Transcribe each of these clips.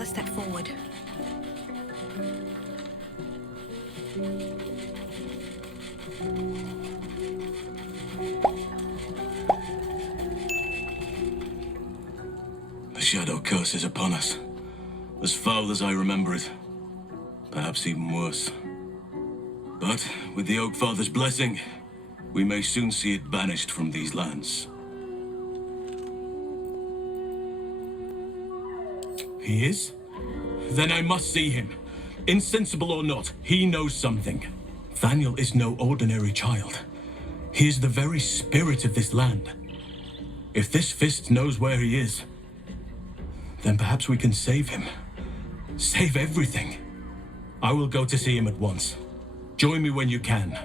another step forward. The shadow curse is upon us. As foul as I remember it. Perhaps even worse. But with the Oak Father's blessing, we may soon see it banished from these lands. He is? Then I must see him. Insensible or not, he knows something. Thaniel is no ordinary child. He is the very spirit of this land. If this fist knows where he is, then perhaps we can save him. Save everything. I will go to see him at once. Join me when you can.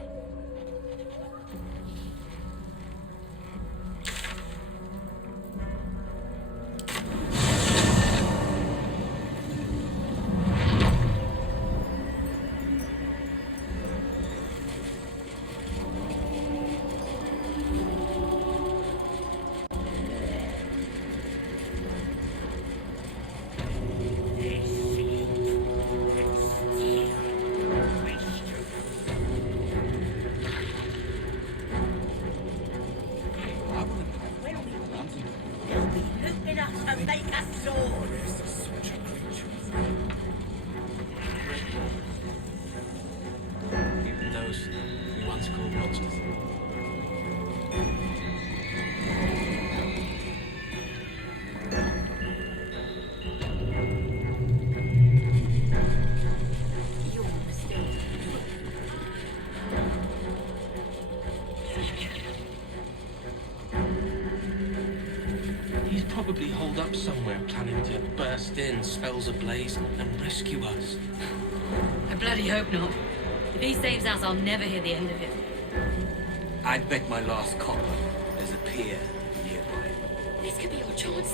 Probably holed up somewhere, planning to burst in, spells ablaze, and rescue us. I bloody hope not. If he saves us, I'll never hear the end of it. I'd bet my last copper there's a pier nearby. This could be your chance.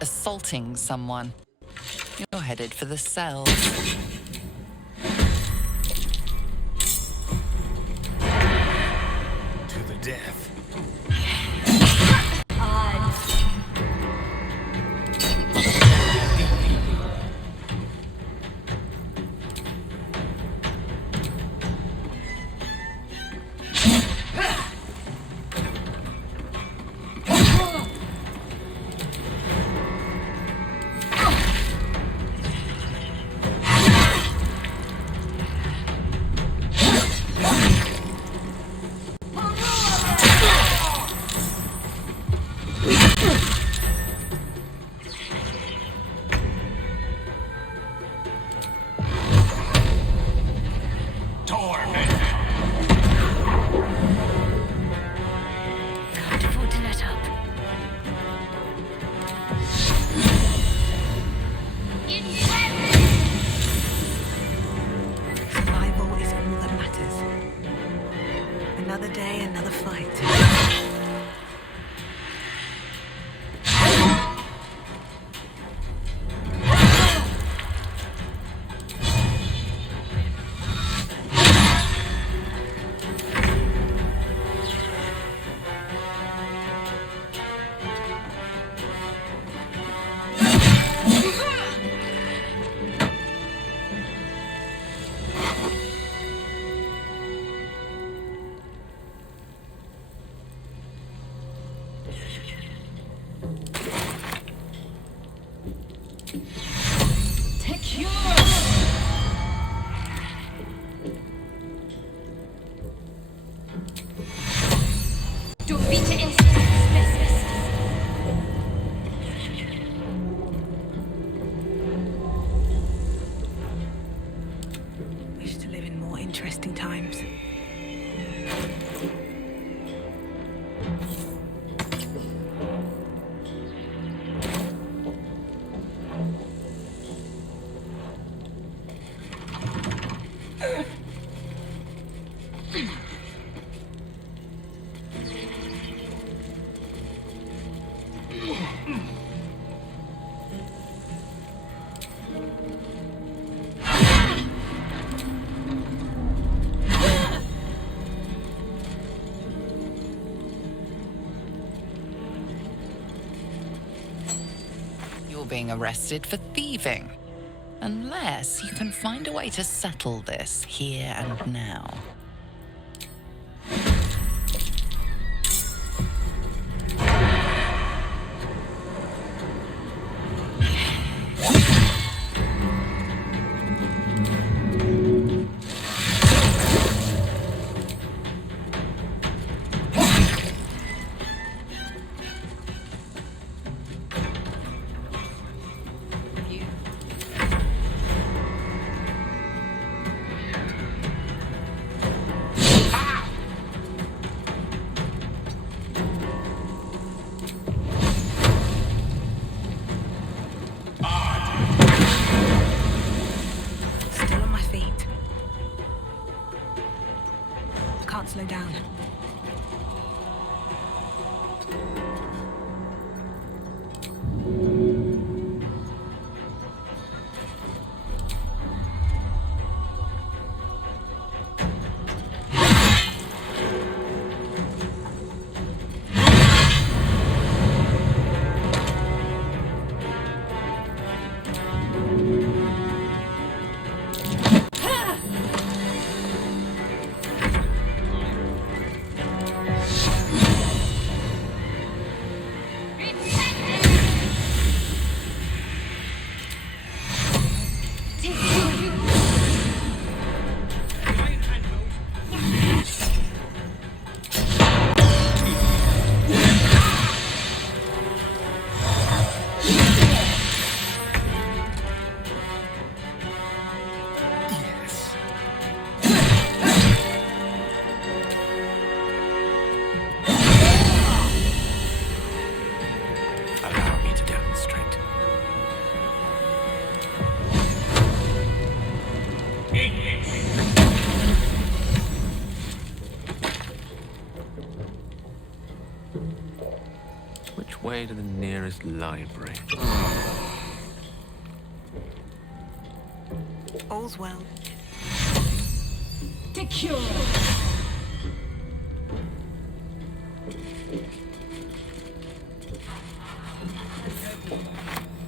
Assaulting someone. You're headed for the cells. To the death. being arrested for thieving. Unless you can find a way to settle this here and now. Slow down. Way to the nearest library. All's well. Secure.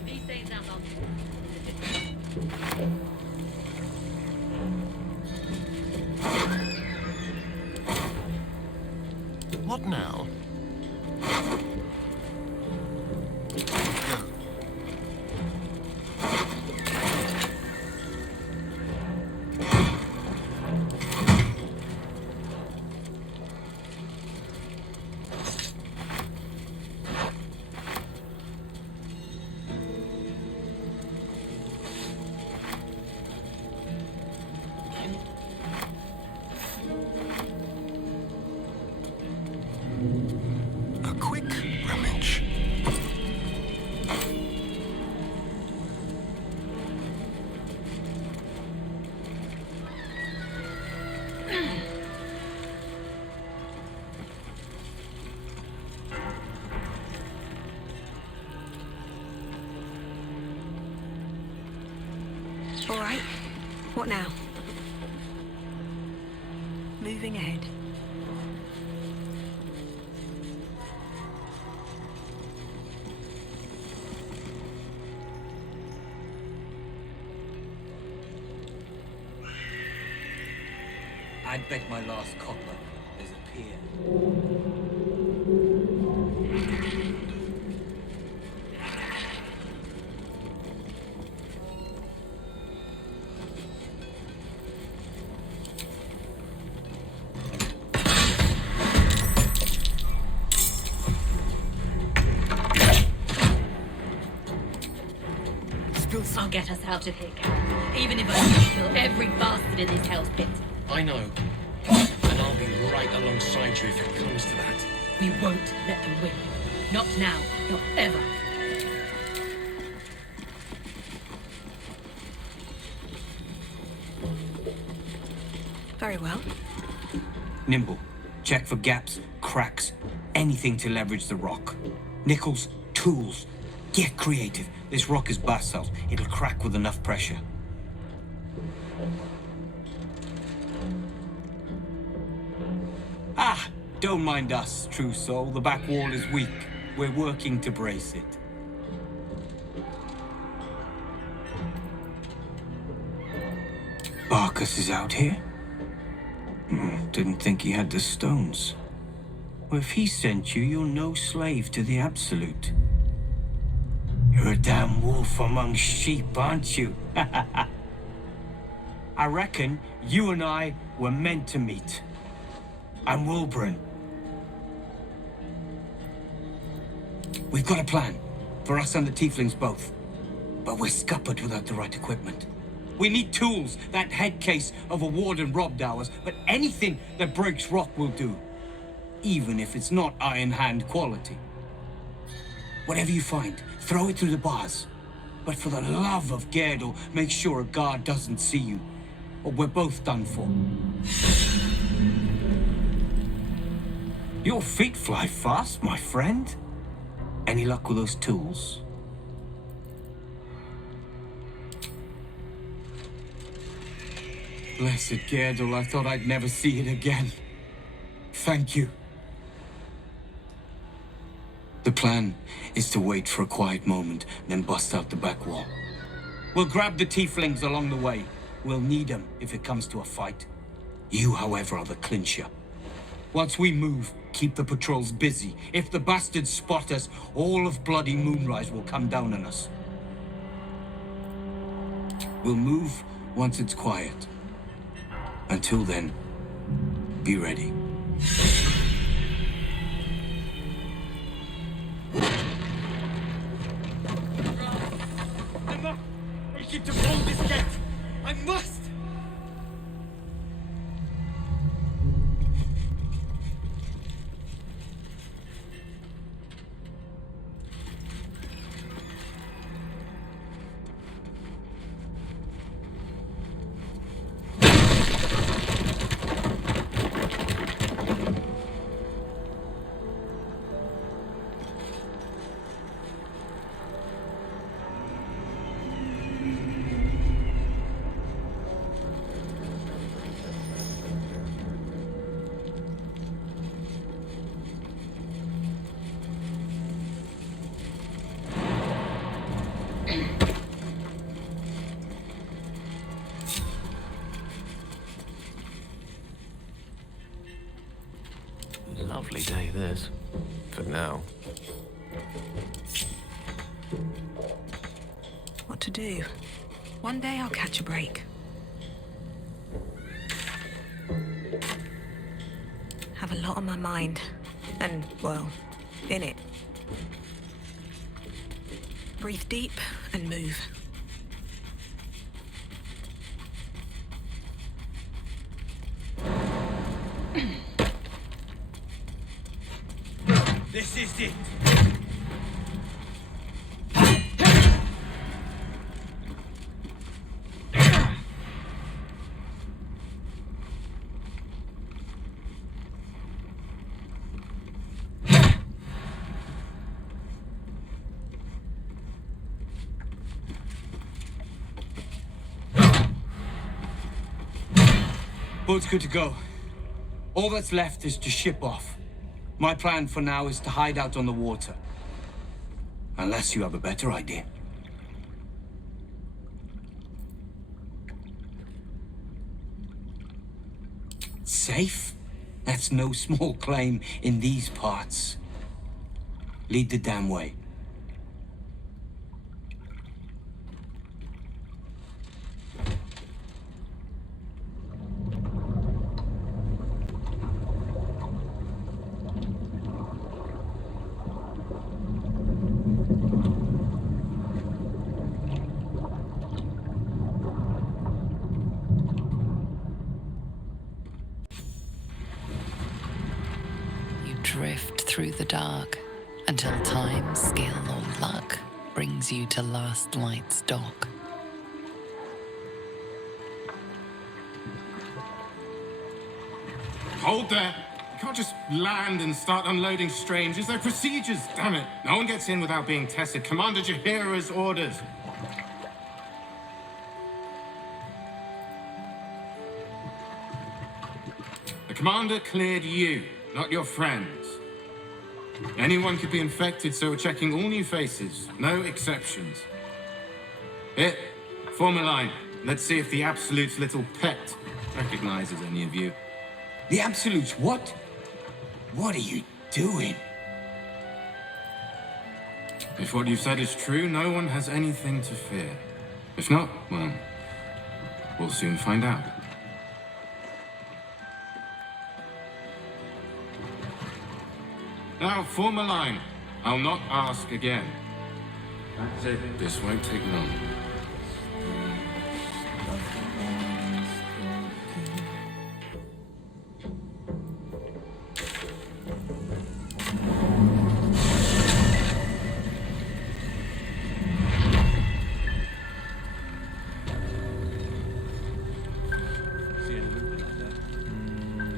These things are on. What now? All right. What now? Moving ahead. I'd bet my last copper there's a pier. I'll get us out of here, Carol. Even if I have to kill every bastard in this hell's pit. I know. And I'll be right alongside you if it comes to that. We won't let them win. Not now, not ever. Very well. Nimble. Check for gaps, cracks, anything to leverage the rock. Nickels, tools. Get creative. This rock is basalt. It'll crack with enough pressure. Ah! Don't mind us, true soul. The back wall is weak. We're working to brace it. Barcus is out here? Didn't think he had the stones. Well, if he sent you, you're no slave to the Absolute. You're a damn wolf among sheep, aren't you? I reckon you and I were meant to meet. I'm Wulbren. We've got a plan, for us and the tieflings both. But we're scuppered without the right equipment. We need tools. That head case of a Warden robbed ours, but anything that breaks rock will do. Even if it's not Iron Hand quality. Whatever you find, throw it through the bars. But for the love of Gerdel, make sure a guard doesn't see you, or we're both done for. Your feet fly fast, my friend. Any luck with those tools? Blessed Gerdel, I thought I'd never see it again. Thank you. The plan is to wait for a quiet moment, then bust out the back wall. We'll grab the tieflings along the way. We'll need them if it comes to a fight. You, however, are the clincher. Once we move, keep the patrols busy. If the bastards spot us, all of bloody Moonrise will come down on us. We'll move once it's quiet. Until then, be ready. Emma, we need to hold this gate. I must! Lovely day, this. For now. What to do? One day I'll catch a break. Have a lot on my mind. And, well, in it. Breathe deep and move. This is it! Boat's good to go. All that's left is to ship off. My plan for now is to hide out on the water. Unless you have a better idea. Safe? That's no small claim in these parts. Lead the damn way. Drift through the dark until time, skill, or luck brings you to Last Light's dock. Hold there. You can't just land and start unloading strangers. There are procedures, damn it. No one gets in without being tested. Commander Jahira's orders. The commander cleared you, not your friends. Anyone could be infected, so we're checking all new faces. No exceptions. Here, form a line. Let's see if the Absolute's little pet recognizes any of you. The Absolutes, what? What are you doing? If what you've said is true, no one has anything to fear. If not, well, we'll soon find out. Now, form a line. I'll not ask again. That's it. This won't take long.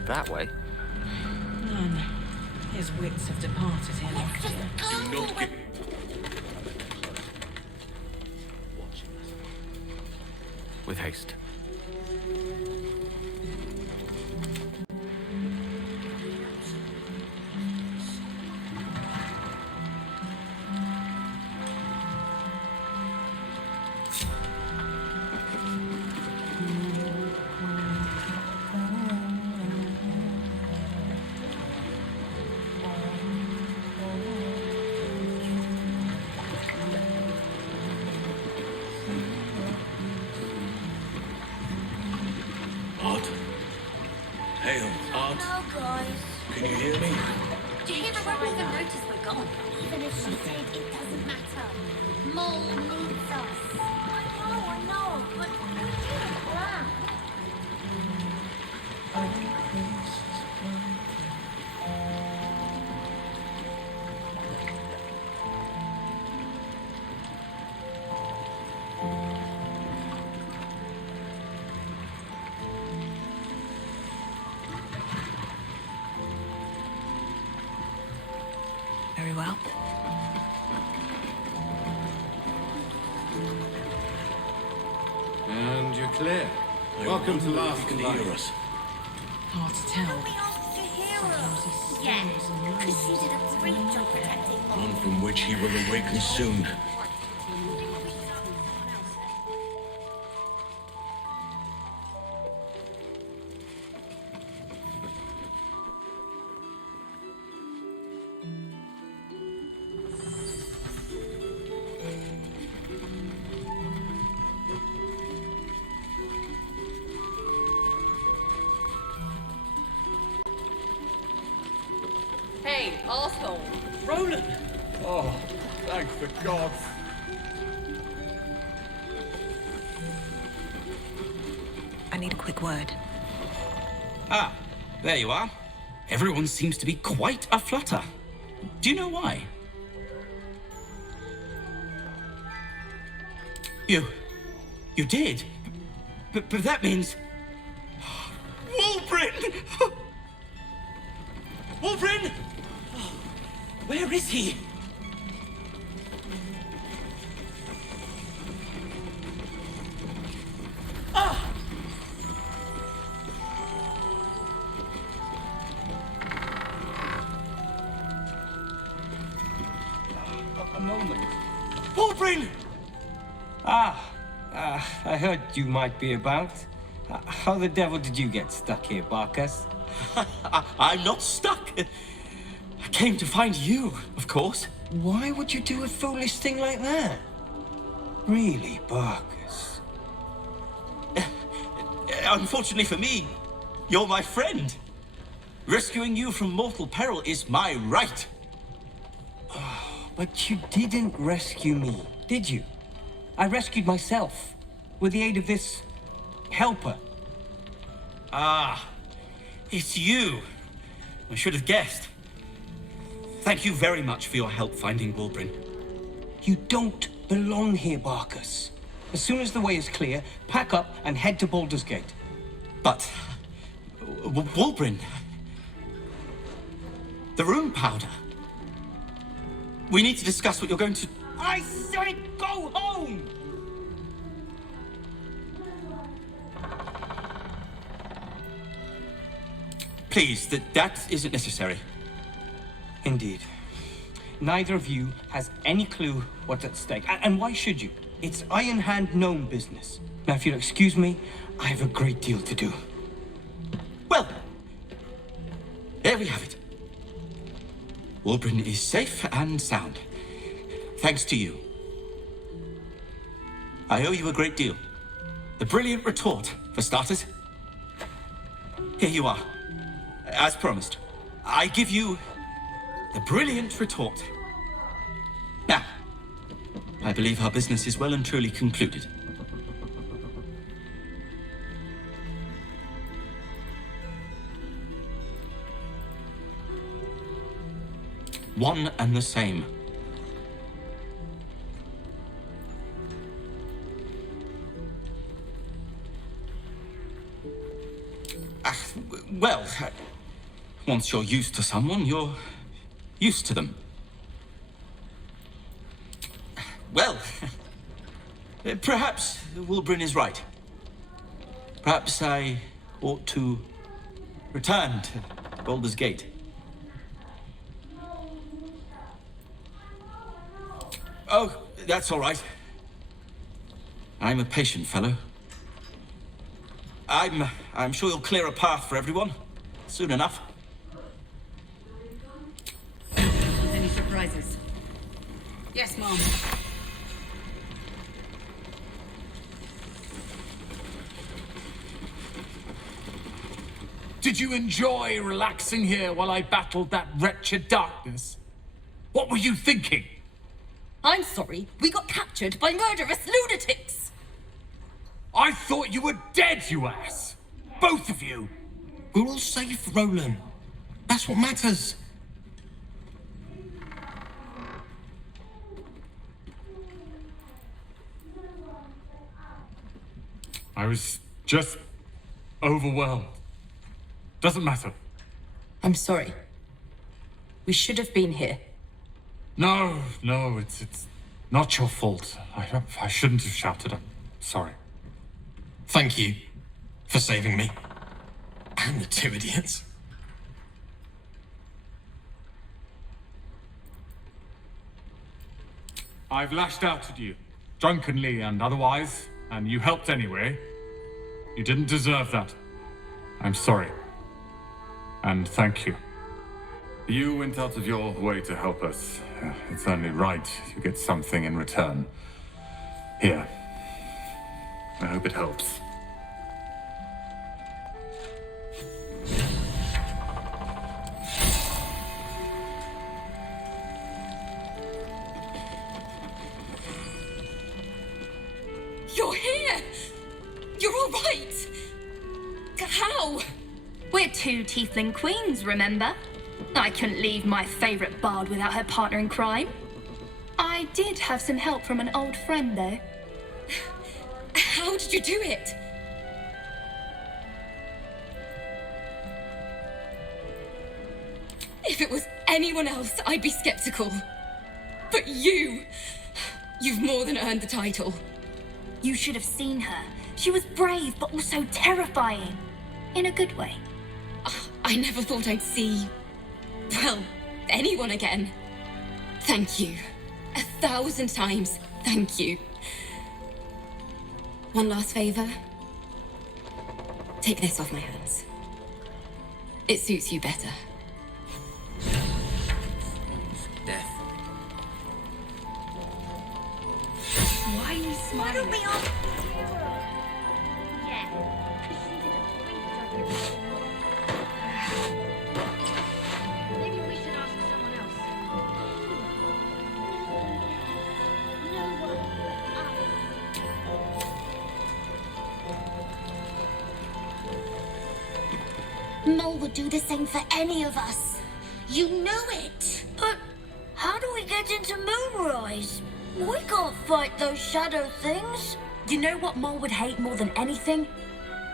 That way. None. His wits have departed him. Do not give... With haste. Can you hear me? Do you hear the rebels have noticed we're gone? Even if she said it doesn't matter. Mole needs us. I know, but we didn't plan. Very well. And you're clear. Welcome to Last Can Light. hear us? Hard to tell. Yeah, because she did a great job protecting Mole. One from which he will awaken soon. Hey, arsehole. Rolan! Oh, thank the gods. I need a quick word. Ah, there you are. Everyone seems to be quite aflutter. Do you know why? You did? But that means... Wulbren! Wulbren! Where is he? Ah! A moment. Wulbren! I heard you might be about. How the devil did you get stuck here, Barcus? I'm not stuck. I came to find you, of course. Why would you do a foolish thing like that? Really, Barcus? Unfortunately for me, you're my friend. Rescuing you from mortal peril is my right. But you didn't rescue me, did you? I rescued myself, with the aid of this helper. Ah, it's you. I should have guessed. Thank you very much for your help finding Wulbren. You don't belong here, Barcus. As soon as the way is clear, pack up and head to Baldur's Gate. But... Wulbren... The rune powder... We need to discuss what you're going to... I said go home! Please, that isn't necessary. Indeed. Neither of you has any clue what's at stake. And why should you? It's Iron Hand gnome business. Now, if you'll excuse me, I have a great deal to do. Well, there we have it. Wulbren is safe and sound. Thanks to you. I owe you a great deal. The brilliant retort, for starters. Here you are. As promised, I give you the brilliant retort. Now, I believe our business is well and truly concluded. One and the same. Well, once you're used to someone, you're used to them. Well, perhaps Wulbren is right. Perhaps I ought to return to Baldur's Gate. Oh, that's all right. I'm a patient fellow. I'm sure you'll clear a path for everyone soon enough. Any surprises? Yes, Mom. Did you enjoy relaxing here while I battled that wretched darkness? What were you thinking? I'm sorry, we got captured by murderous lunatics! I thought you were dead, you ass! Both of you! We're all safe, Rolan. That's what matters. I was just overwhelmed. Doesn't matter. I'm sorry. We should have been here. No, it's not your fault. I shouldn't have shouted. I'm sorry. Thank you for saving me. And the two idiots. I've lashed out at you, drunkenly and otherwise, and you helped anyway. You didn't deserve that. I'm sorry. And thank you. You went out of your way to help us. It's only right you get something in return. Here. I hope it helps. You're here! You're all right! How? We're two tiefling queens, remember? I couldn't leave my favorite bard without her partner in crime. I did have some help from an old friend, though. How did you do it? If it was anyone else, I'd be skeptical. But you've more than earned the title. You should have seen her. She was brave, but also terrifying. In a good way. I never thought I'd see, well, anyone again. Thank you. 1,000 times, thank you. One last favor. Take this off my hands. It suits you better. Death. Why are you smiling? Maybe we should ask someone else. No one but us. Mole would do the same for any of us. You know it. But how do we get into Moonrise? We can't fight those shadow things. You know what Mole would hate more than anything?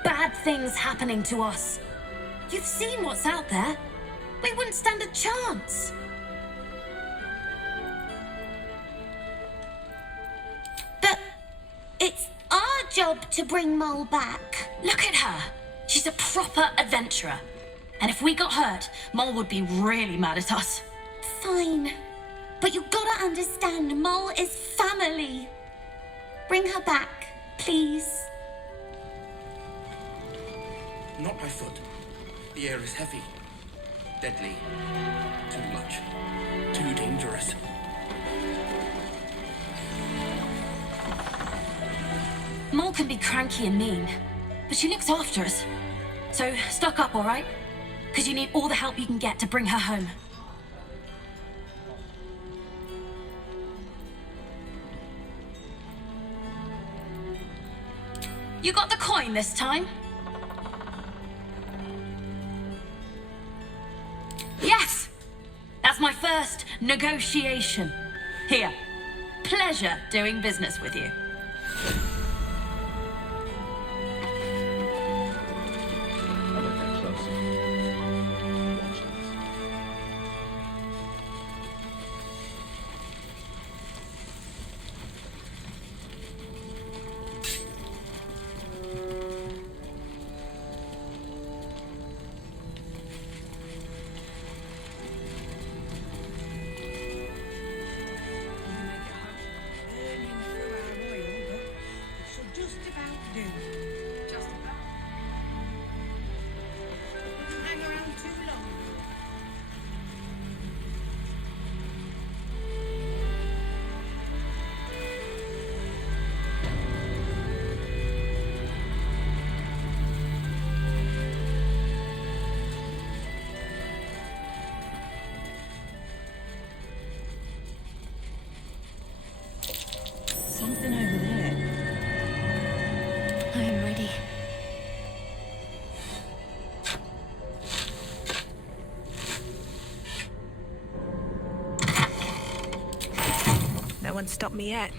Bad things happening to us. You've seen what's out there. We wouldn't stand a chance. But it's our job to bring Mole back. Look at her. She's a proper adventurer. And if we got hurt, Mole would be really mad at us. Fine. But you gotta understand, Mole is family. Bring her back, please. Not by foot. The air is heavy. Deadly. Too much. Too dangerous. Mole can be cranky and mean, but she looks after us. So stock up, all right? Because you need all the help you can get to bring her home. You got the coin this time? Yes! That's my first negotiation. Here. Pleasure doing business with you. Something over there. I am ready. No one stopped me yet.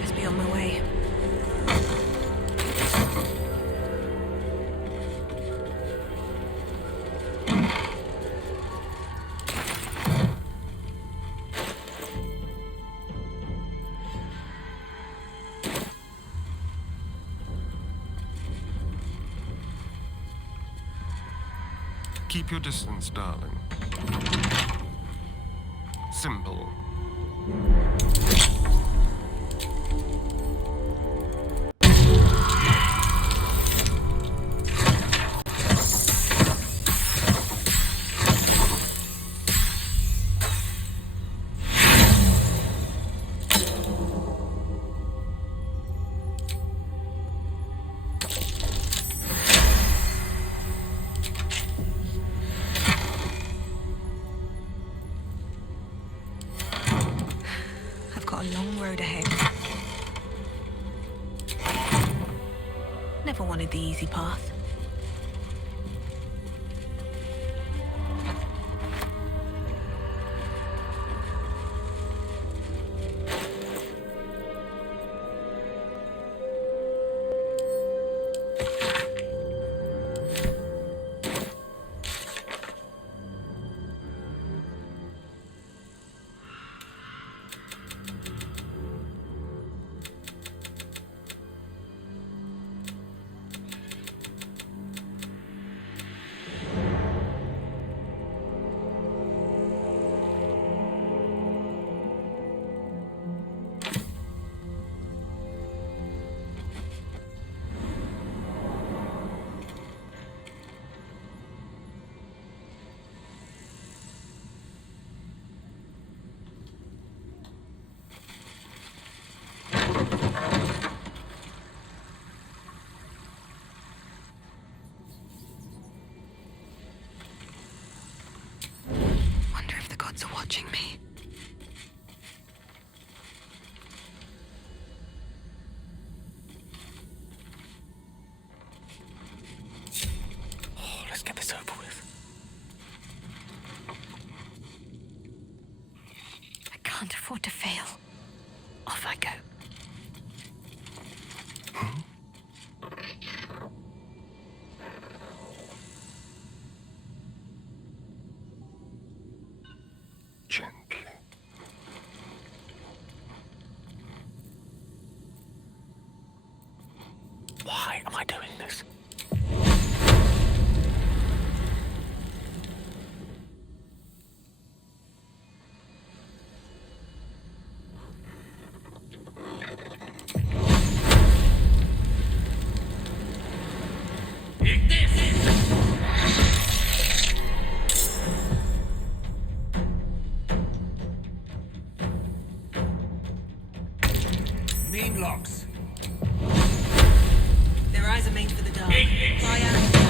Must be on my way. Keep your distance, darling. Simple. Got a long road ahead. Never wanted the easy path. Are watching me. Oh, let's get this over with. I can't afford to fail. Off I go. Why am I doing this? Meenlocks. Their eyes are made for the dark. Cry out.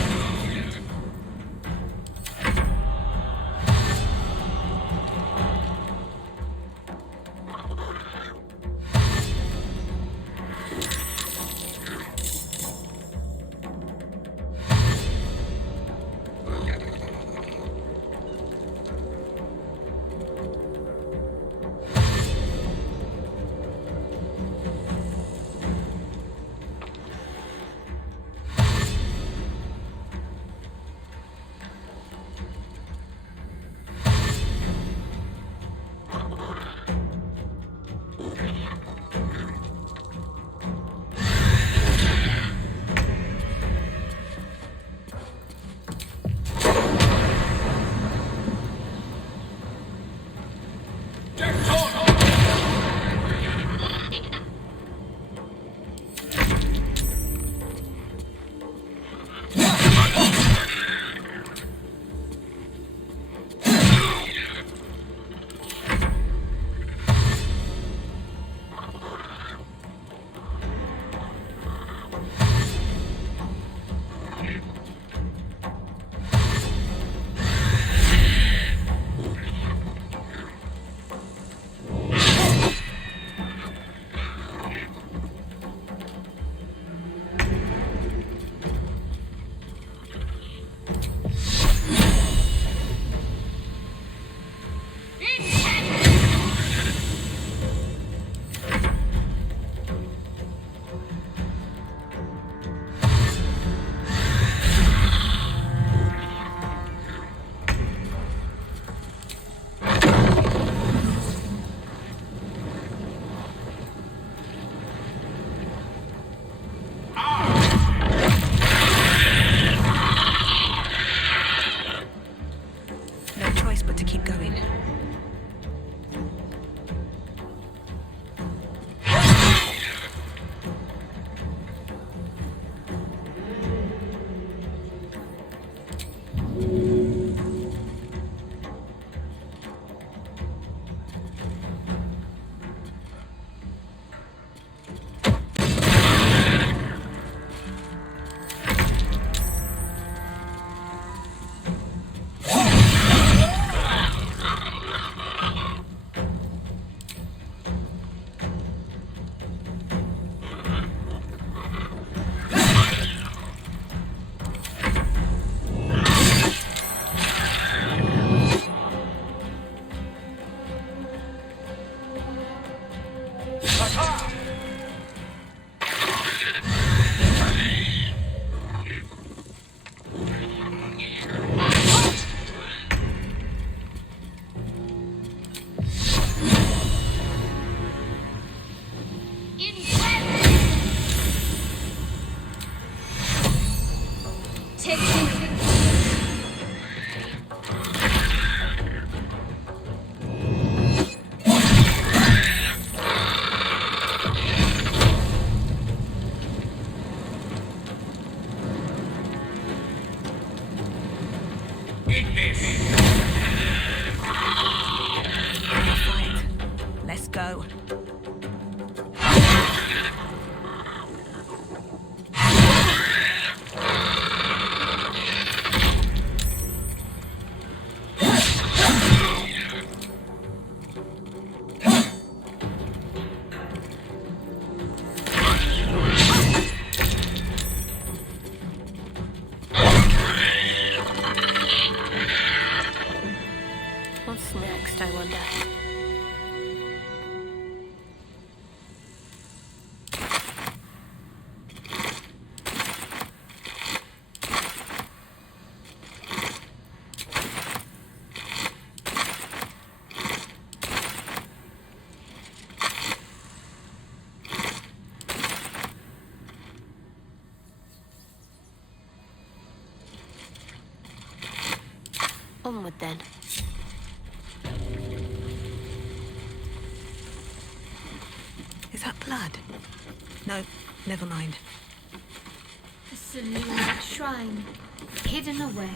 go. What's next, I wonder? Onward then. Is that blood? No, never mind. The Selunite shrine, hidden away.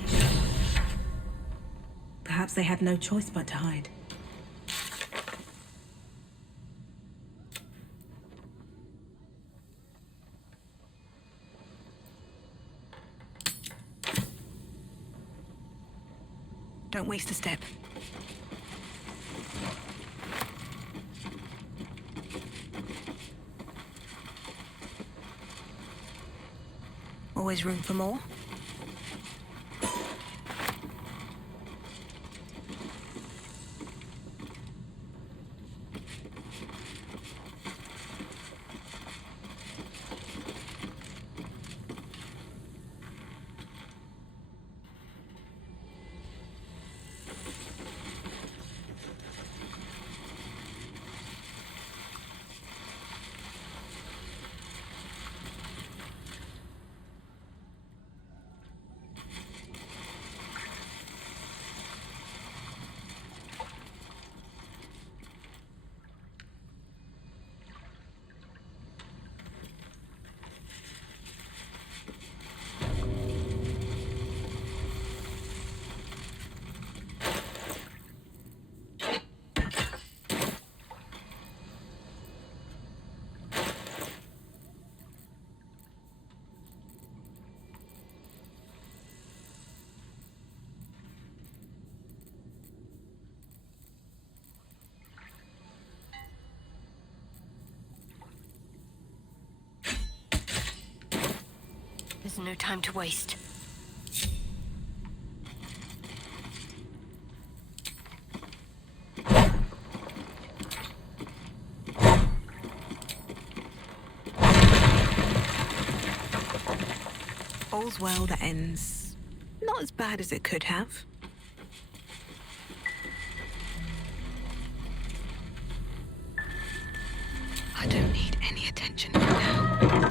Perhaps they had no choice but to hide. waste a step. Always room for more? There's no time to waste. All's well that ends not as bad as it could have. I don't need any attention right now.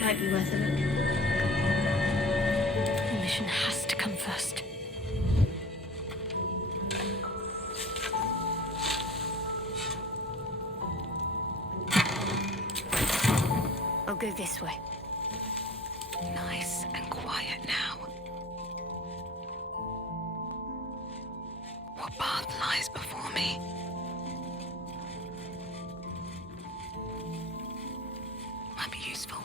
Might be worth a look. The mission has to come first. I'll go this way. Nice and quiet now. What path lies before me? Might be useful.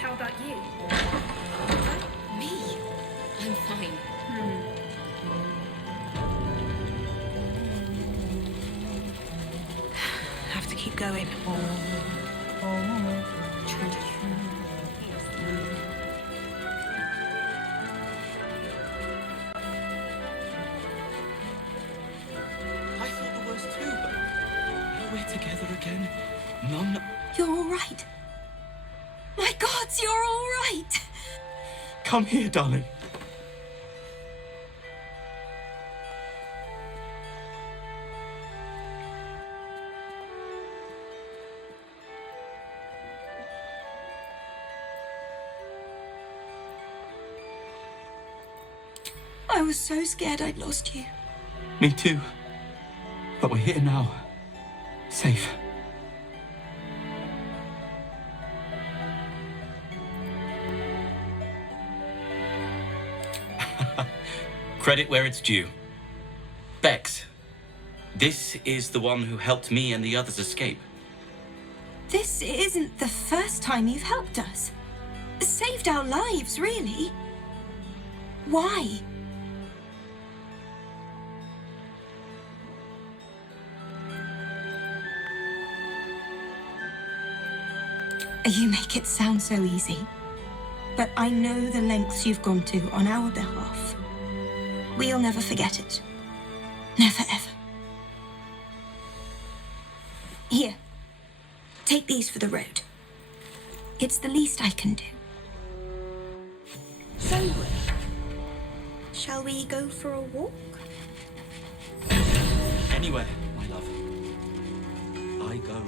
How about you? Me? I'm fine. Have to keep going. I thought the worst too, but now we're together again. None. You're all right. My gods, you're all right. Come here, darling. I was so scared I'd lost you. Me too. But we're here now. Safe. Credit where it's due. Bex, this is the one who helped me and the others escape. This isn't the first time you've helped us. Saved our lives, really. Why? You make it sound so easy. But I know the lengths you've gone to on our behalf. We'll never forget it. Never, ever. Here. Take these for the road. It's the least I can do. So, shall we go for a walk? Anywhere, my love. I go.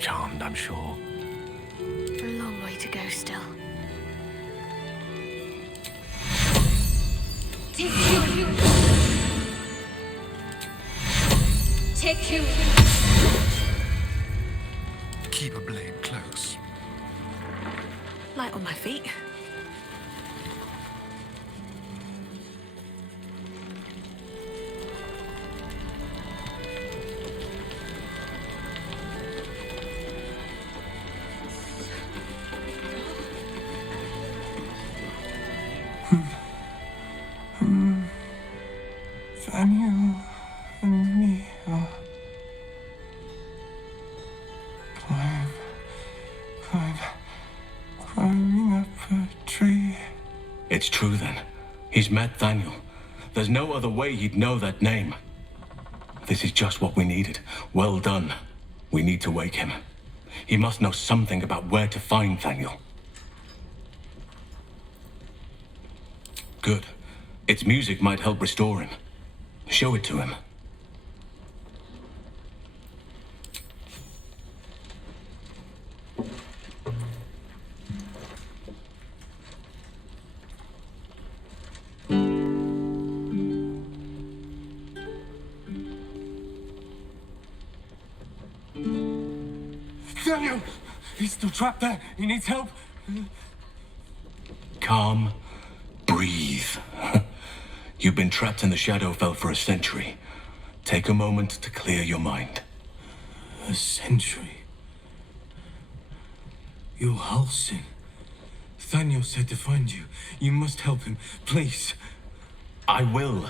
Charmed, I'm sure. A long way to go still. Take you. Keep a blade close. Light on my feet. Thaniel and me are climbing up a tree. It's true then. He's met Thaniel. There's no other way he'd know that name. This is just what we needed. Well done. We need to wake him. He must know something about where to find Thaniel. Good. Its music might help restore him. Show it to him. Thaniel! He's still trapped there. He needs help. Calm. Breathe. You've been trapped in the Shadowfell for a century. Take a moment to clear your mind. A century? You're Halsin. Thaniel said to find you. You must help him, please. I will,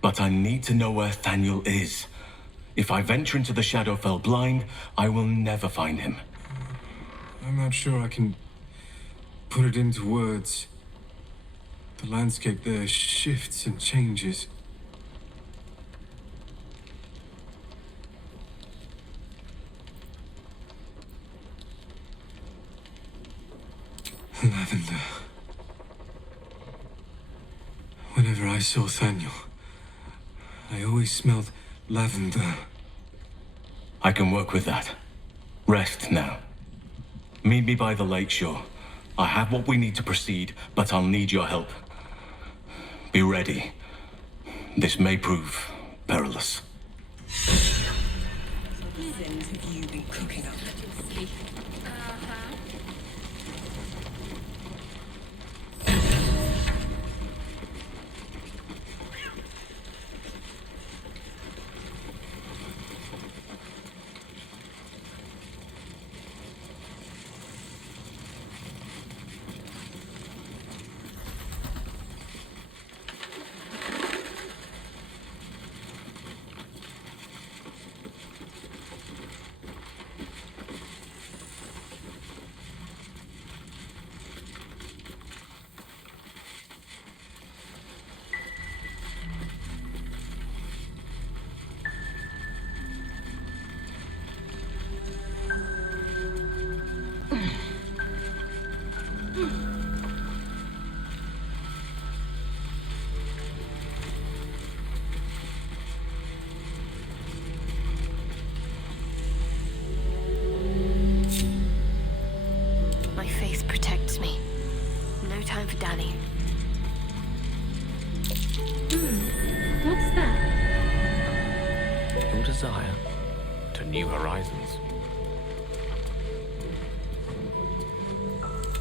but I need to know where Thaniel is. If I venture into the Shadowfell blind, I will never find him. I'm not sure I can put it into words. The landscape there shifts and changes. Lavender. Whenever I saw Thaniel, I always smelled lavender. I can work with that. Rest now. Meet me by the lakeshore. I have what we need to proceed, but I'll need your help. Be ready. This may prove perilous. What things have you been cooking up? My faith protects me. No time for Dani. What's that? Your desire to new horizons.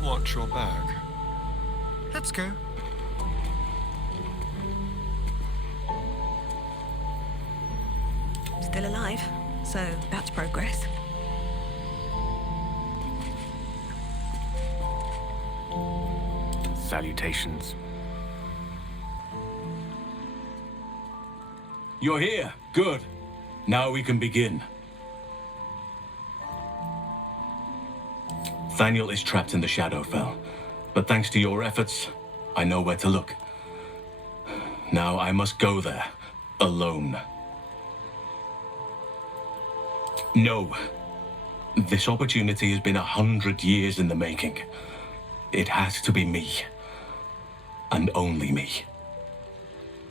Watch your bag. Let's go. Still alive, so that's progress. Salutations. You're here. Good. Now we can begin. Thaniel is trapped in the Shadowfell, but thanks to your efforts, I know where to look. Now I must go there, alone. No. This opportunity has been 100 years in the making. It has to be me. And only me.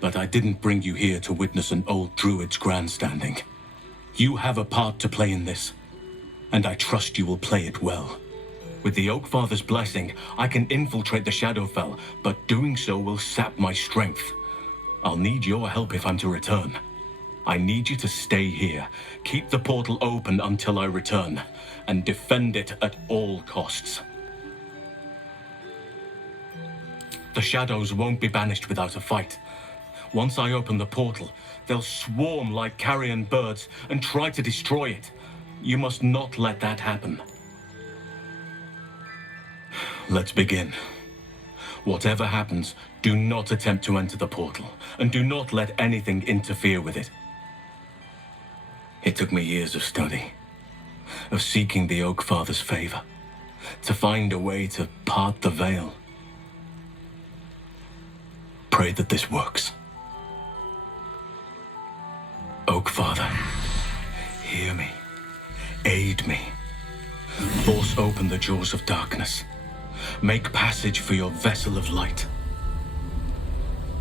But I didn't bring you here to witness an old druid's grandstanding. You have a part to play in this, and I trust you will play it well. With the Oakfather's blessing, I can infiltrate the Shadowfell, but doing so will sap my strength. I'll need your help if I'm to return. I need you to stay here, keep the portal open until I return, and defend it at all costs. The shadows won't be banished without a fight. Once I open the portal, they'll swarm like carrion birds and try to destroy it. You must not let that happen. Let's begin. Whatever happens, do not attempt to enter the portal, and do not let anything interfere with it. It took me years of study, of seeking the Oakfather's favor, to find a way to part the veil. Pray that this works. Oakfather, hear me, aid me. Force open the jaws of darkness. Make passage for your vessel of light.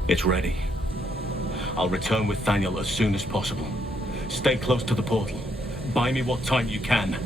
It's ready. I'll return with Thaniel as soon as possible. Stay close to the portal. Buy me what time you can.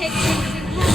take things in hand.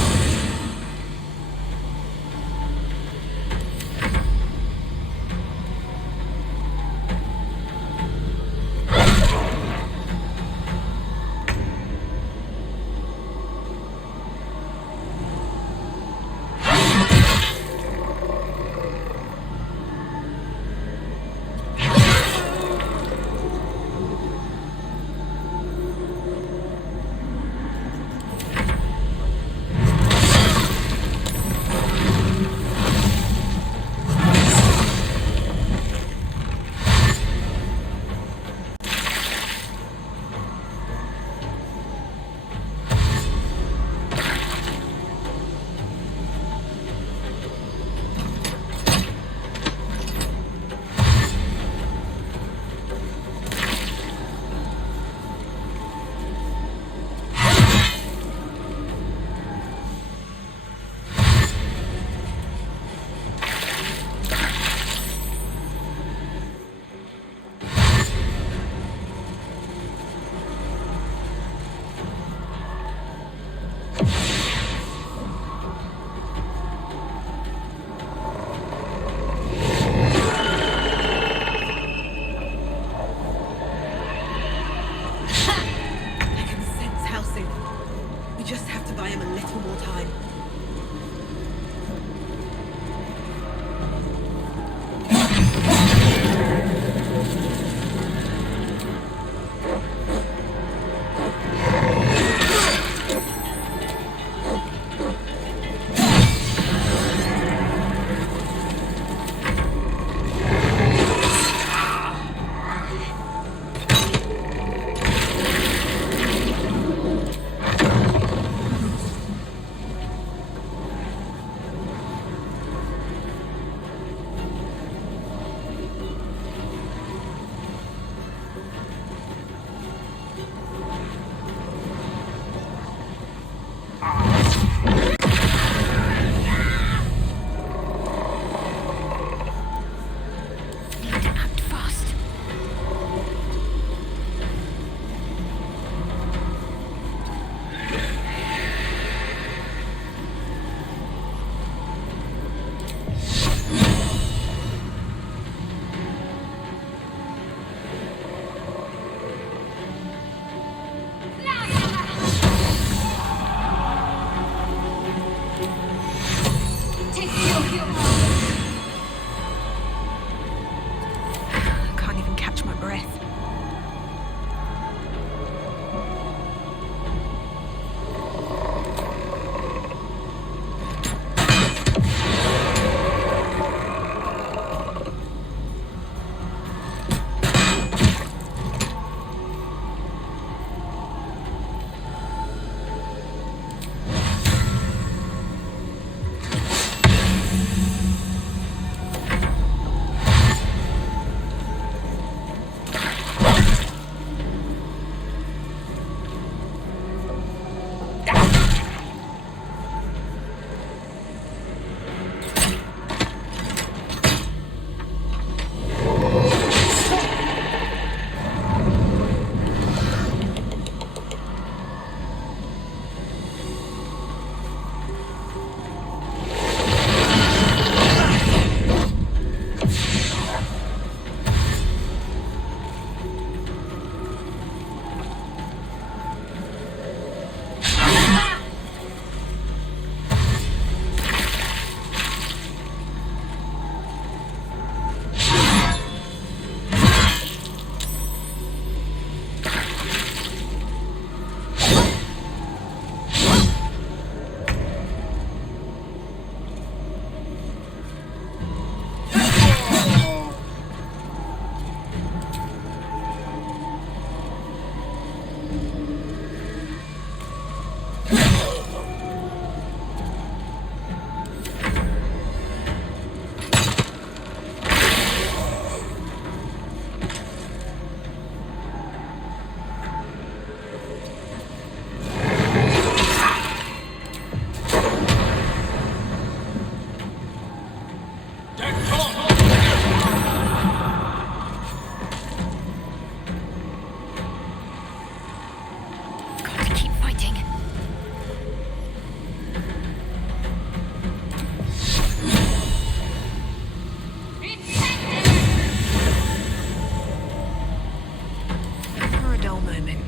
moment.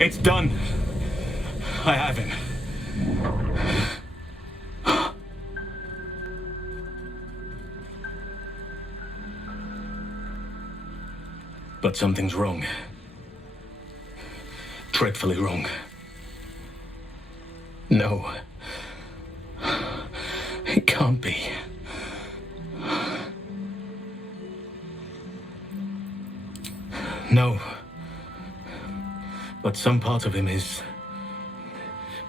It's done. I have him. But something's wrong. Dreadfully wrong. No. It can't be. No. But some part of him is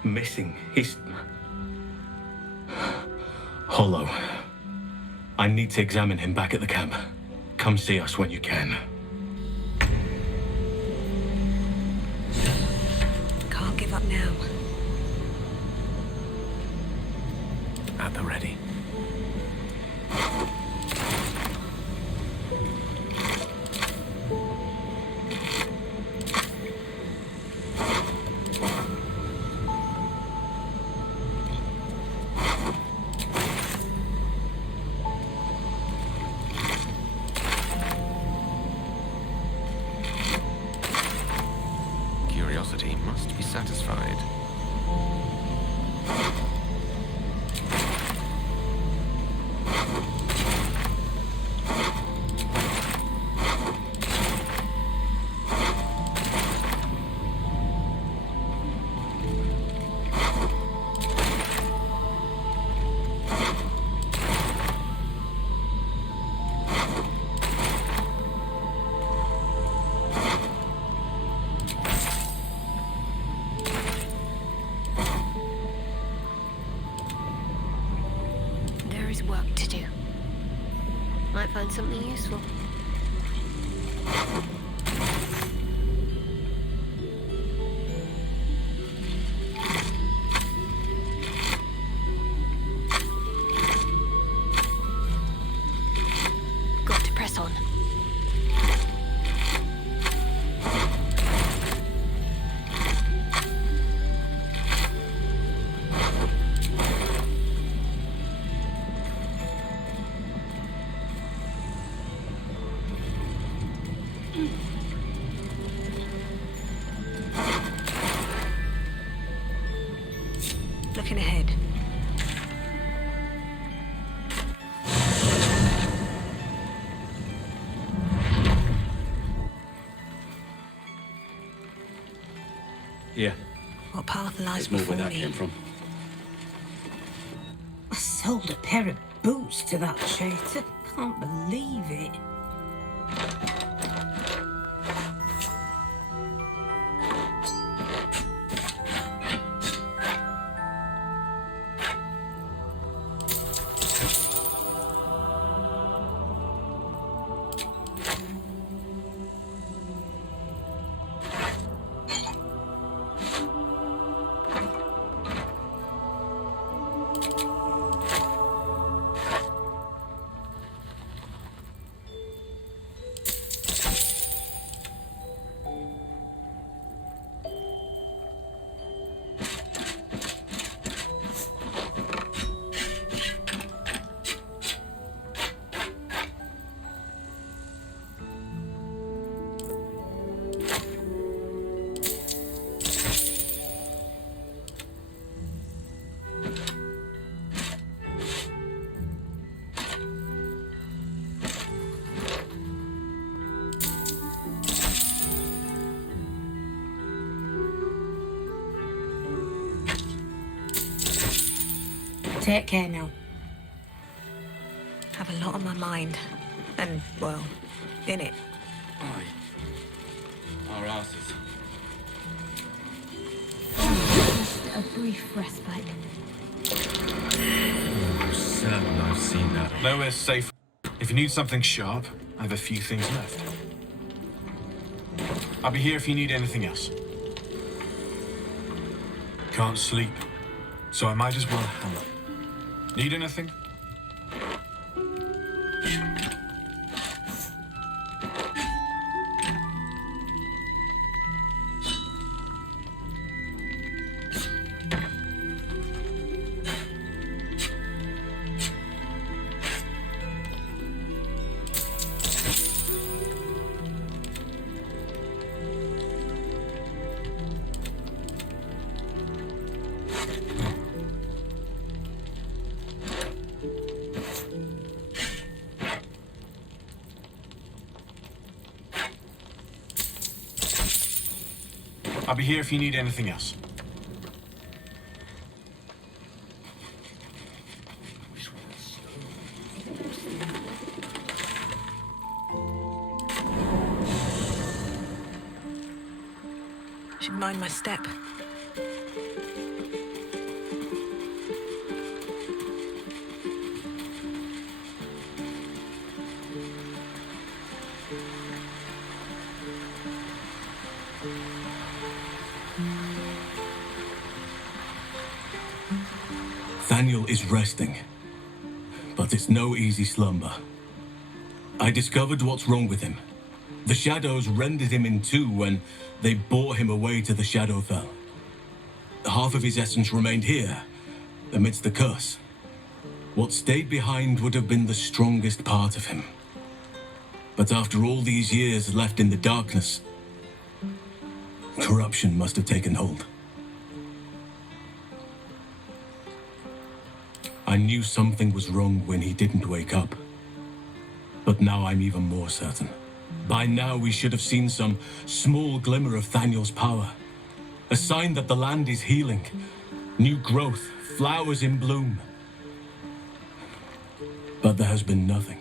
missing. He's hollow. I need to examine him back at the camp. Come see us when you can. Can't give up now. At the ready. Curiosity must be satisfied. Work to do. Might find something useful. Got to press on. Looking ahead. Yeah. What path lies There's more before where that me? came from. I sold a pair of boots to that traitor. Can't believe it. Take care now. Have a lot on my mind. And, well, in it. Our asses. Just a brief respite. I'm certain I've seen that. Nowhere's safe. If you need something sharp, I have a few things left. I'll be here if you need anything else. Can't sleep, so I might as well hammer. Need anything? I'll be here if you need anything else. Should mind my step. Thaniel is resting, but it's no easy slumber. I discovered what's wrong with him. The shadows rended him in two when they bore him away to the Shadowfell. Half of his essence remained here, amidst the curse. What stayed behind would have been the strongest part of him. But after all these years left in the darkness, corruption must have taken hold. I knew something was wrong when he didn't wake up. But now I'm even more certain. By now we should have seen some small glimmer of Thaniel's power. A sign that the land is healing. New growth, flowers in bloom. But there has been nothing.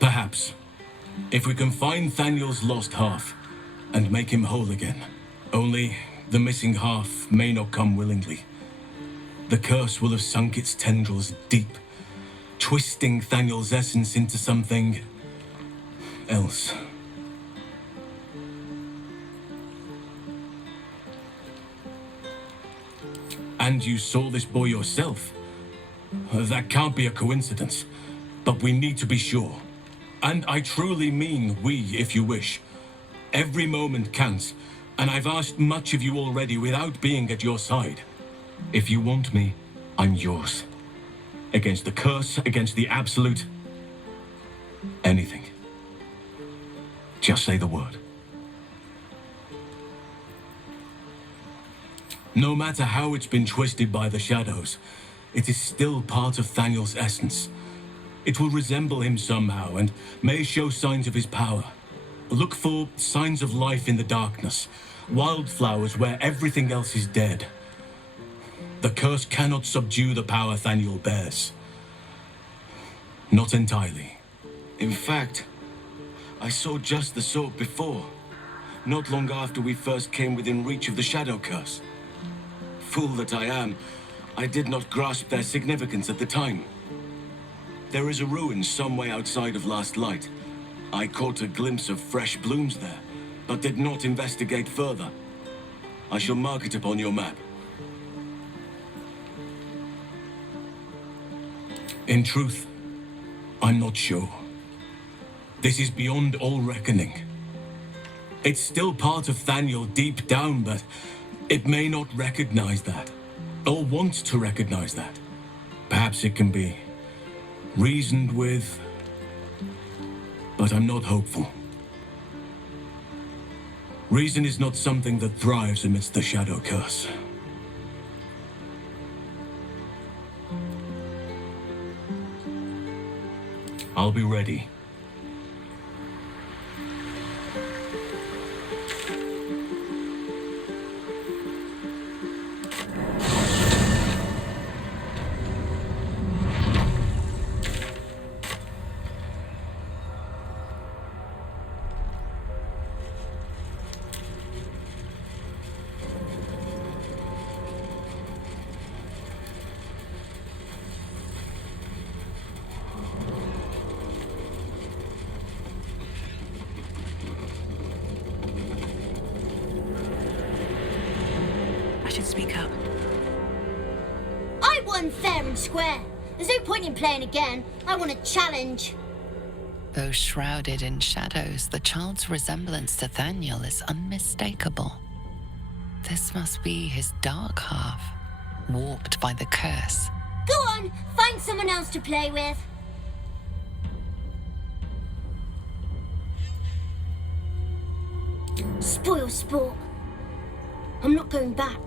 Perhaps, if we can find Thaniel's lost half and make him whole again. Only the missing half may not come willingly. The curse will have sunk its tendrils deep, twisting Thaniel's essence into something else. And you saw this boy yourself. That can't be a coincidence, but we need to be sure. And I truly mean we, if you wish. Every moment counts, and I've asked much of you already without being at your side. If you want me, I'm yours. Against the curse, against the absolute. Anything. Just say the word. No matter how it's been twisted by the shadows, it is still part of Thaniel's essence. It will resemble him somehow and may show signs of his power. Look for signs of life in the darkness, wildflowers where everything else is dead. The curse cannot subdue the power Thaniel bears. Not entirely. In fact, I saw just the sort before, not long after we first came within reach of the shadow curse. Fool that I am, I did not grasp their significance at the time. There is a ruin some way outside of Last Light. I caught a glimpse of fresh blooms there, but did not investigate further. I shall mark it upon your map. In truth, I'm not sure. This is beyond all reckoning. It's still part of Thaniel deep down, but it may not recognize that, or want to recognize that. Perhaps it can be reasoned with, but I'm not hopeful. Reason is not something that thrives amidst the shadow curse. I'll be ready. I should speak up. I won fair and square. There's no point in playing again. I want a challenge. Though shrouded in shadows, the child's resemblance to Thaniel is unmistakable. This must be his dark half, warped by the curse. Go on, find someone else to play with. Spoil sport. I'm not going back.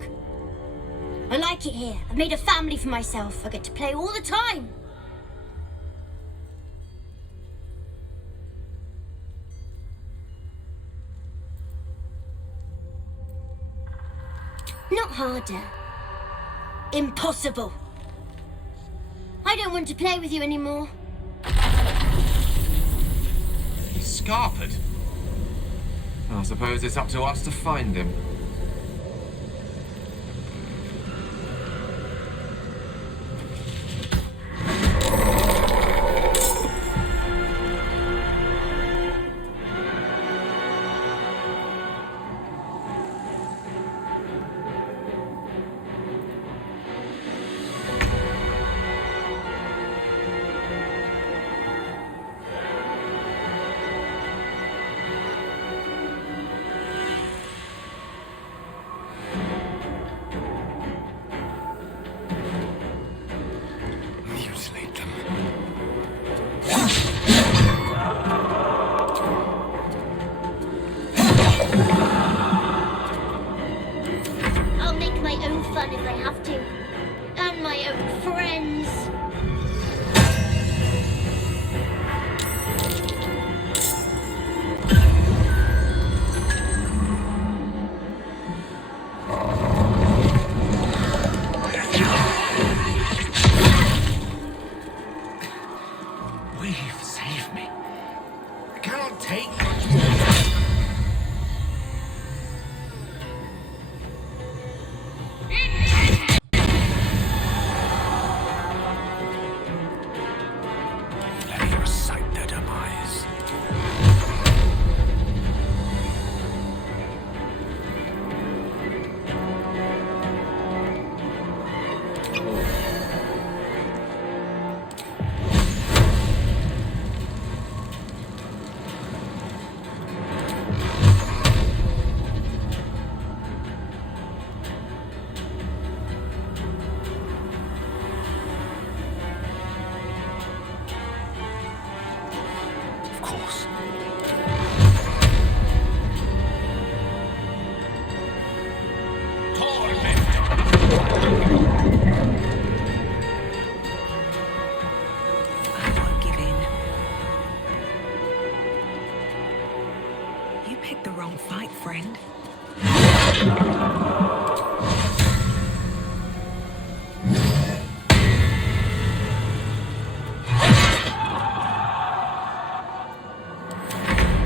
I like it here. I've made a family for myself. I get to play all the time. Not harder. Impossible. I don't want to play with you anymore. Scarpered? I suppose it's up to us to find him. I'll make my own fun if I have to. And my own friends. Will you save me? I cannot take much more. Let me recite their demise. Of course. I won't give in. You picked the wrong fight, friend.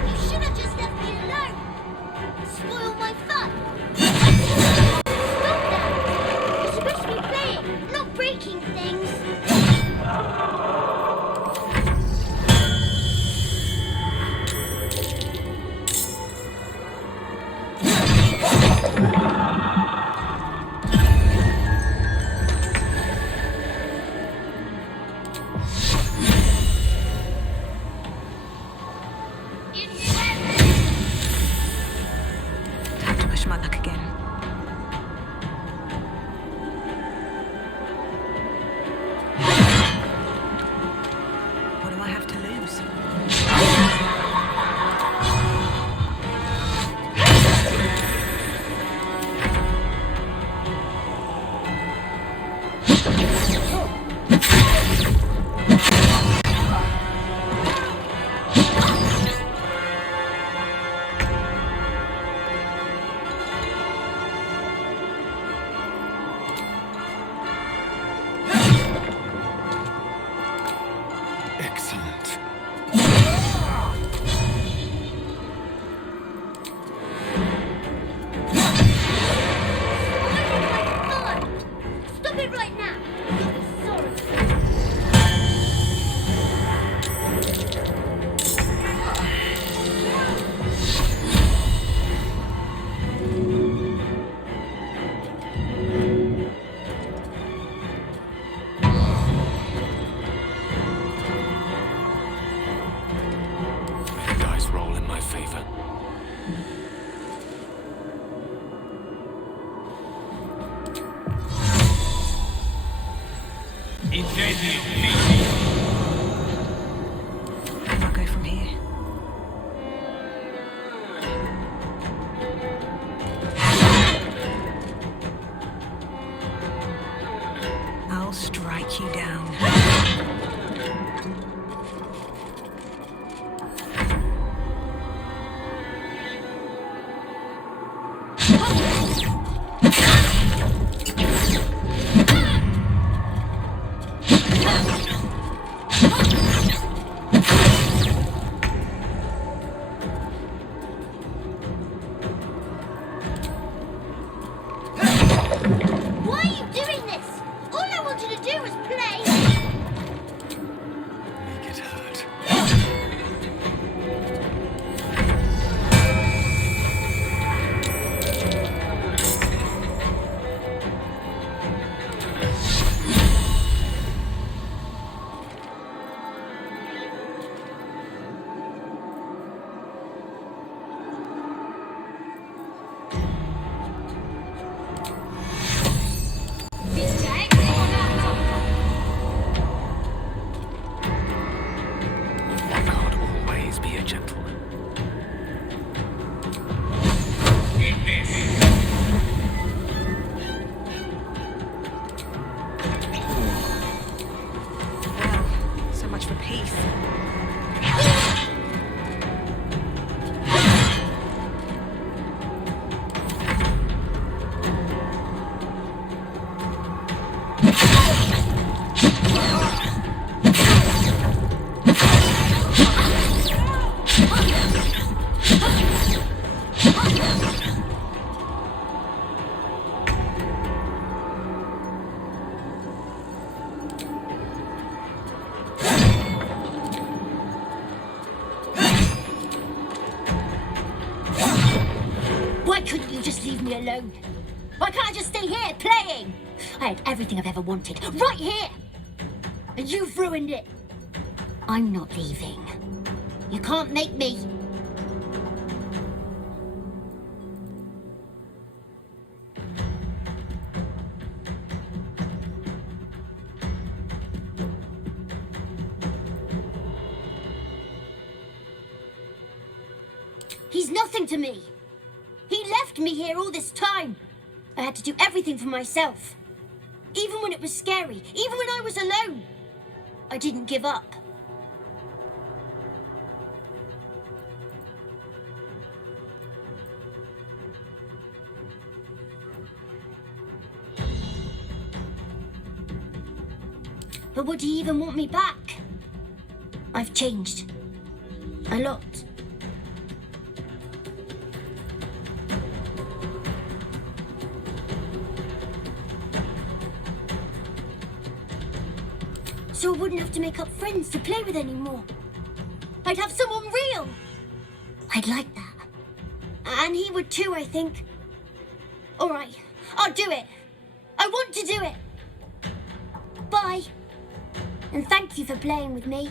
You should have just left me alone. Spoil my fun. Stop that. You're supposed to be playing, not breaking things. favor. Where do I go from here? I'll strike you down. Why are you doing this? All I wanted to do was play. Make it hurt. One can't always be a gentleman. Well, so much for peace. Why couldn't you just leave me alone? Why can't I just stay here playing? I had everything I've ever wanted, right here! And you've ruined it. I'm not leaving. You can't make me. He's nothing to me. He left me here all this time. I had to do everything for myself. Even when it was scary, even when I was alone. I didn't give up. But would he even want me back? I've changed. A lot. So I wouldn't have to make up friends to play with anymore. I'd have someone real. I'd like that. And he would too, I think. All right, I'll do it. I want to do it. Bye. And thank you for playing with me.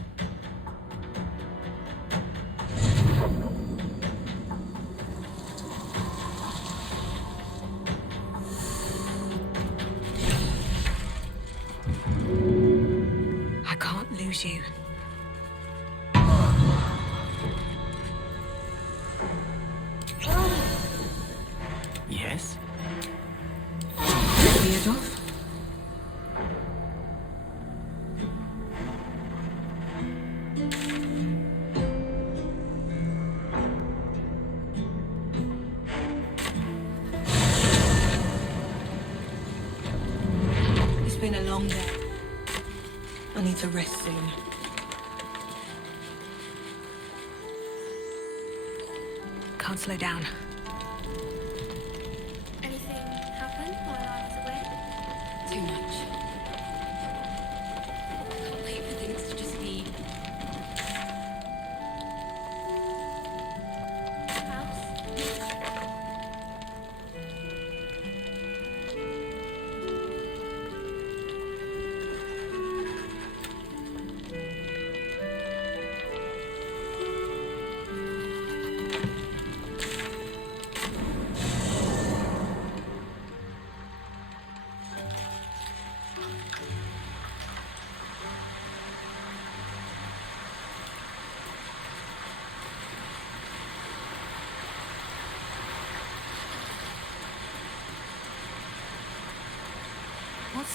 I can't lose you. Yes? Theodore? It's been a long day. I need to rest soon. Can't slow down. Anything happened while I was away? Too much. I can't wait for things to just be.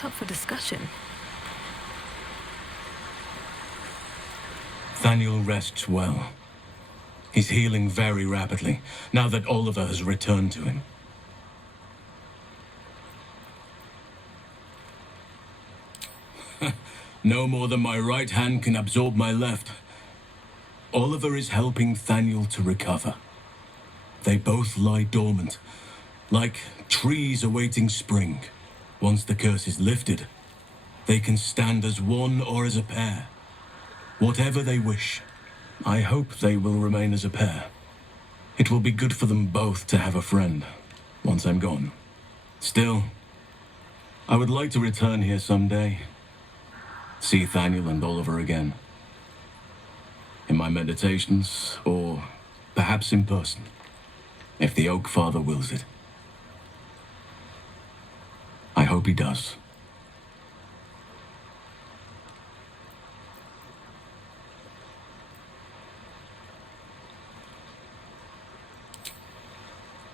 That's up for discussion. Thaniel rests well. He's healing very rapidly, now that Oliver has returned to him. No more than my right hand can absorb my left. Oliver is helping Thaniel to recover. They both lie dormant, like trees awaiting spring. Once the curse is lifted, they can stand as one or as a pair. Whatever they wish. I hope they will remain as a pair. It will be good for them both to have a friend, once I'm gone. Still, I would like to return here someday. See Thaniel and Oliver again. In my meditations, or perhaps in person, if the Oak Father wills it. I hope he does.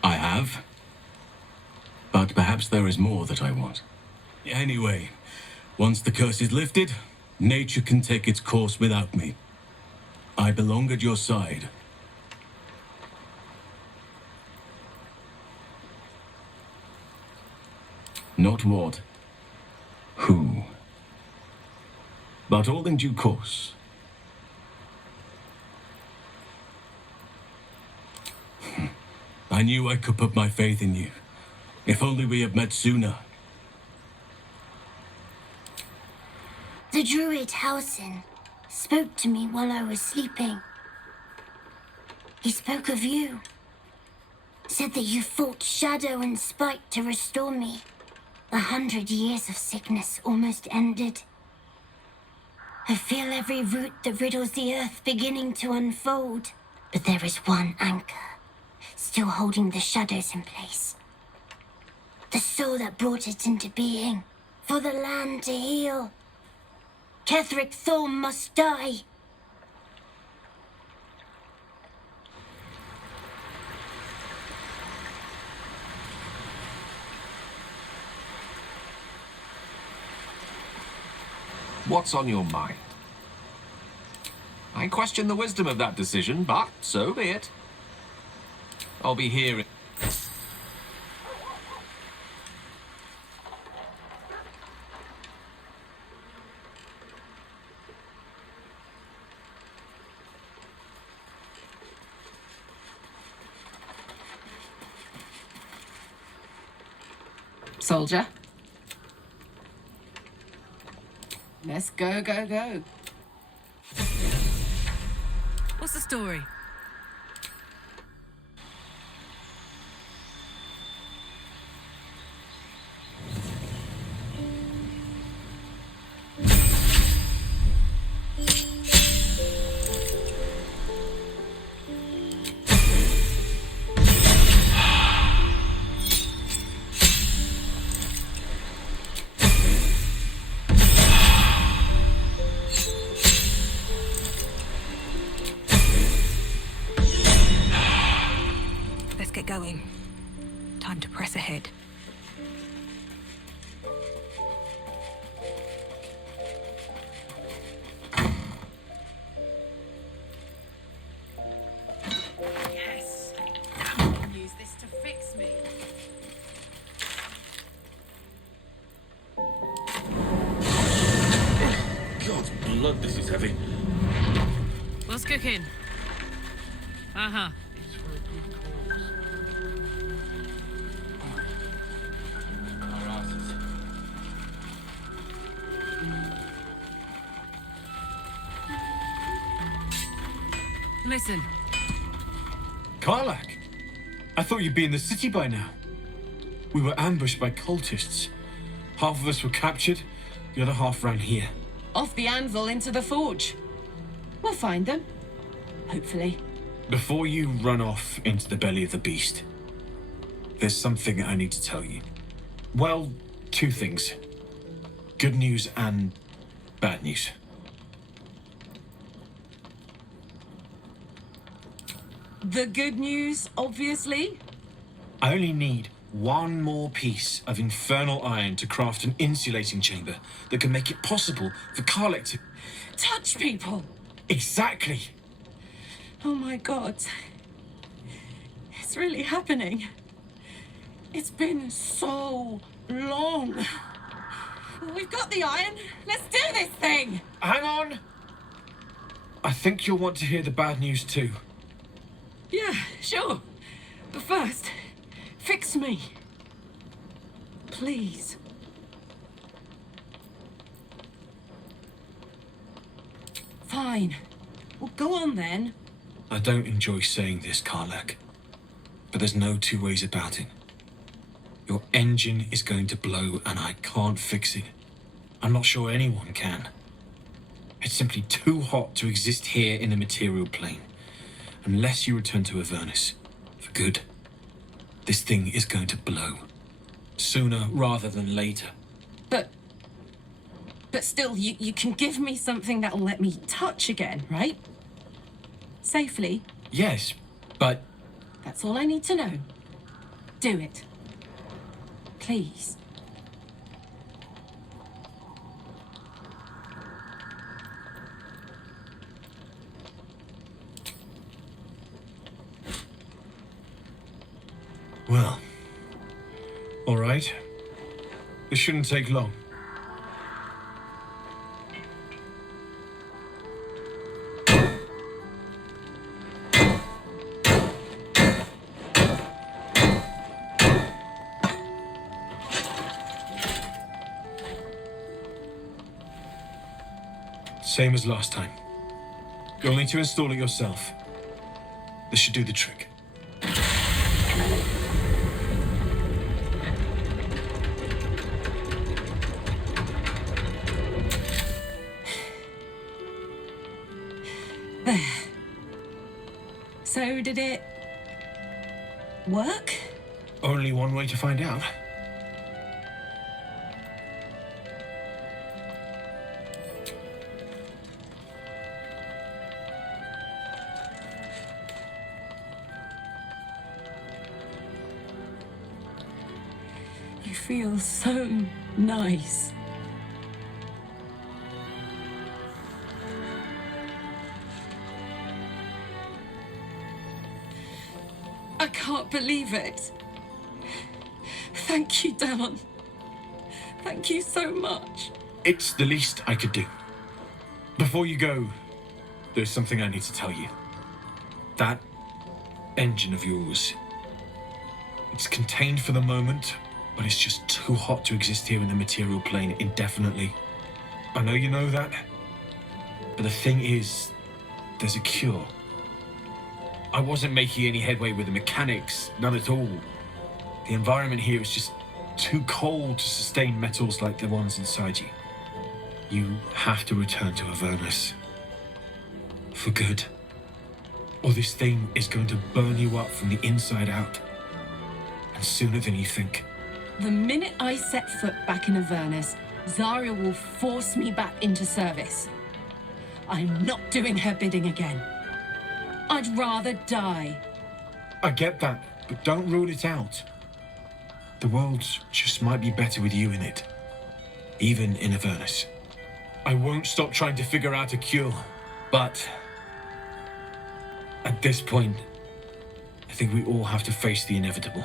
I have. But perhaps there is more that I want. Anyway, once the curse is lifted, nature can take its course without me. I belong at your side. Not what, who, but all in due course. I knew I could put my faith in you. If only we had met sooner. The druid Halsin spoke to me while I was sleeping. He spoke of you. Said that you fought shadow and spite to restore me. 100 years of sickness almost ended. I feel every root that riddles the earth beginning to unfold. But there is one anchor, still holding the shadows in place. The soul that brought it into being, for the land to heal. Ketheric Thorm must die. What's on your mind? I question the wisdom of that decision, but so be it. I'll be here. Soldier. Let's go, go, go. What's the story? Going. Time to press ahead. Yes! Now I can use this to fix me. God's blood, this is heavy. What's cooking? Uh-huh. Listen. Karlach! I thought you'd be in the city by now. We were ambushed by cultists. Half of us were captured, the other half ran here. Off the anvil into the forge. We'll find them. Hopefully. Before you run off into the belly of the beast, there's something I need to tell you. Well, two things. Good news and bad news. The good news, obviously. I only need One more piece of infernal iron to craft an insulating chamber that can make it possible for Karlach to... Touch people! Exactly! Oh my god. It's really happening. It's been so long. We've got the iron. Let's do this thing! Hang on! I think you'll want to hear the bad news too. Yeah, sure. But first, fix me. Please. Fine. Well, go on then. I don't enjoy saying this, Karlach, but there's no two ways about it. Your engine is going to blow and I can't fix it. I'm not sure anyone can. It's simply too hot to exist here in the material plane. Unless you return to Avernus. For good. This thing is going to blow. Sooner rather than later. But still, you can give me something that'll let me touch again, right? Safely? Yes, but... That's all I need to know. Do it. Please. Well, all right. This shouldn't take long. Same as last time. You'll need to install it yourself. This should do the trick. There. So did it work? Only one way to find out. You feel so nice. I can't believe it. Thank you, Dammon. Thank you so much. It's the least I could do. Before you go, there's something I need to tell you. That engine of yours, it's contained for the moment, but it's just too hot to exist here in the material plane indefinitely. I know you know that, but the thing is, there's a cure. I wasn't making any headway with the mechanics, none at all. The environment here is just too cold to sustain metals like the ones inside you. You have to return to Avernus. For good. Or this thing is going to burn you up from the inside out. And sooner than you think. The minute I set foot back in Avernus, Zarya will force me back into service. I'm not doing her bidding again. I'd rather die. I get that, but don't rule it out. The world just might be better with you in it. Even in Avernus. I won't stop trying to figure out a cure, but... at this point, I think we all have to face the inevitable.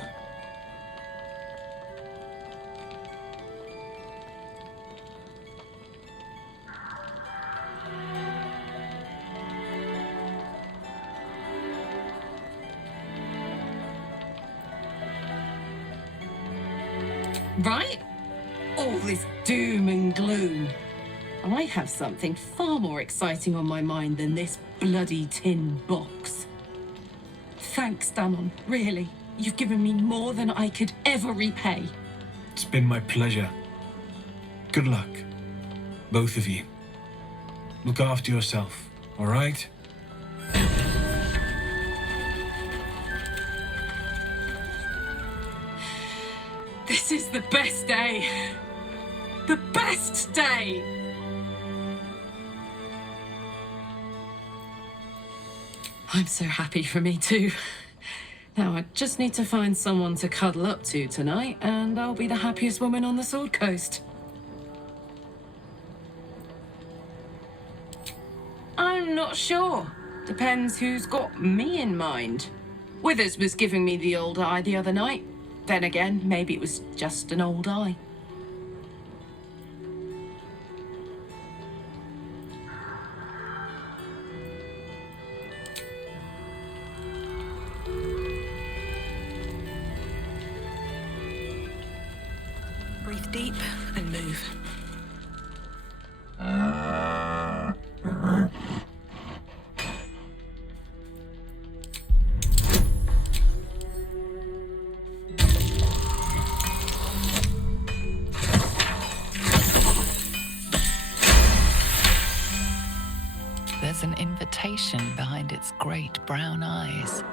Right? All this doom and gloom. I have something far more exciting on my mind than this bloody tin box. Thanks, Dammon, really. You've given me more than I could ever repay. It's been my pleasure. Good luck, both of you. Look after yourself, all right? This is the best day. The best day! I'm so happy for me too. Now, I just need to find someone to cuddle up to tonight, and I'll be the happiest woman on the Sword Coast. I'm not sure. Depends who's got me in mind. Withers was giving me the old eye the other night. Then again, maybe it was just an old eye. Breathe deep and move. There's an invitation behind its great brown eyes.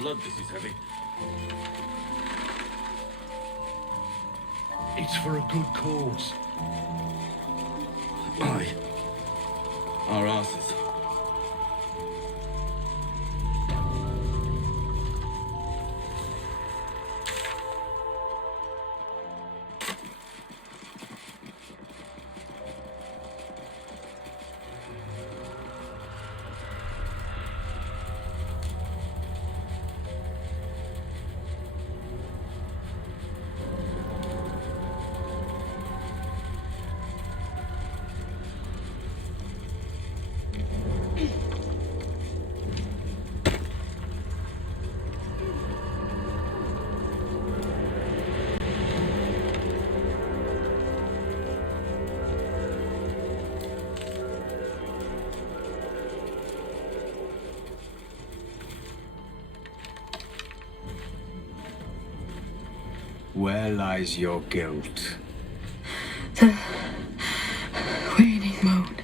Blood, this is heavy. It's for a good cause. Aye. Our asses. Where lies your guilt? The Waning moan.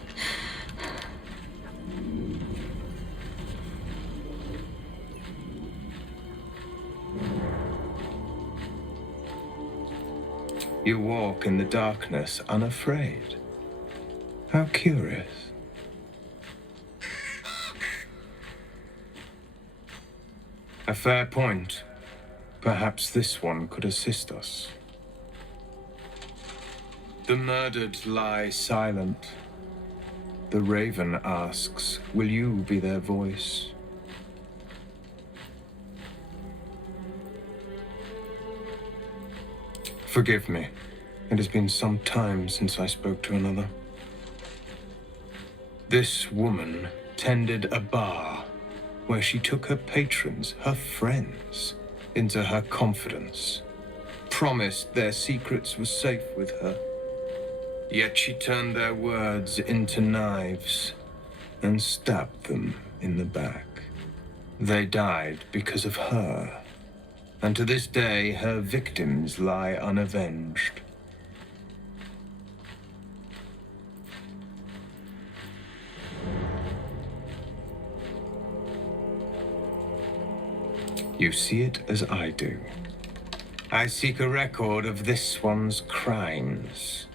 You walk in the darkness unafraid. How curious. A fair point. Perhaps this one could assist us. The murdered lie silent. The raven asks, will you be their voice? Forgive me. It has been some time since I spoke to another. This woman tended a bar where she took her patrons, her friends, into her confidence, promised their secrets were safe with her. Yet she turned their words into knives and stabbed them in the back. They died because of her, and to this day her victims lie unavenged. You see it as I do. I seek a record of this one's crimes,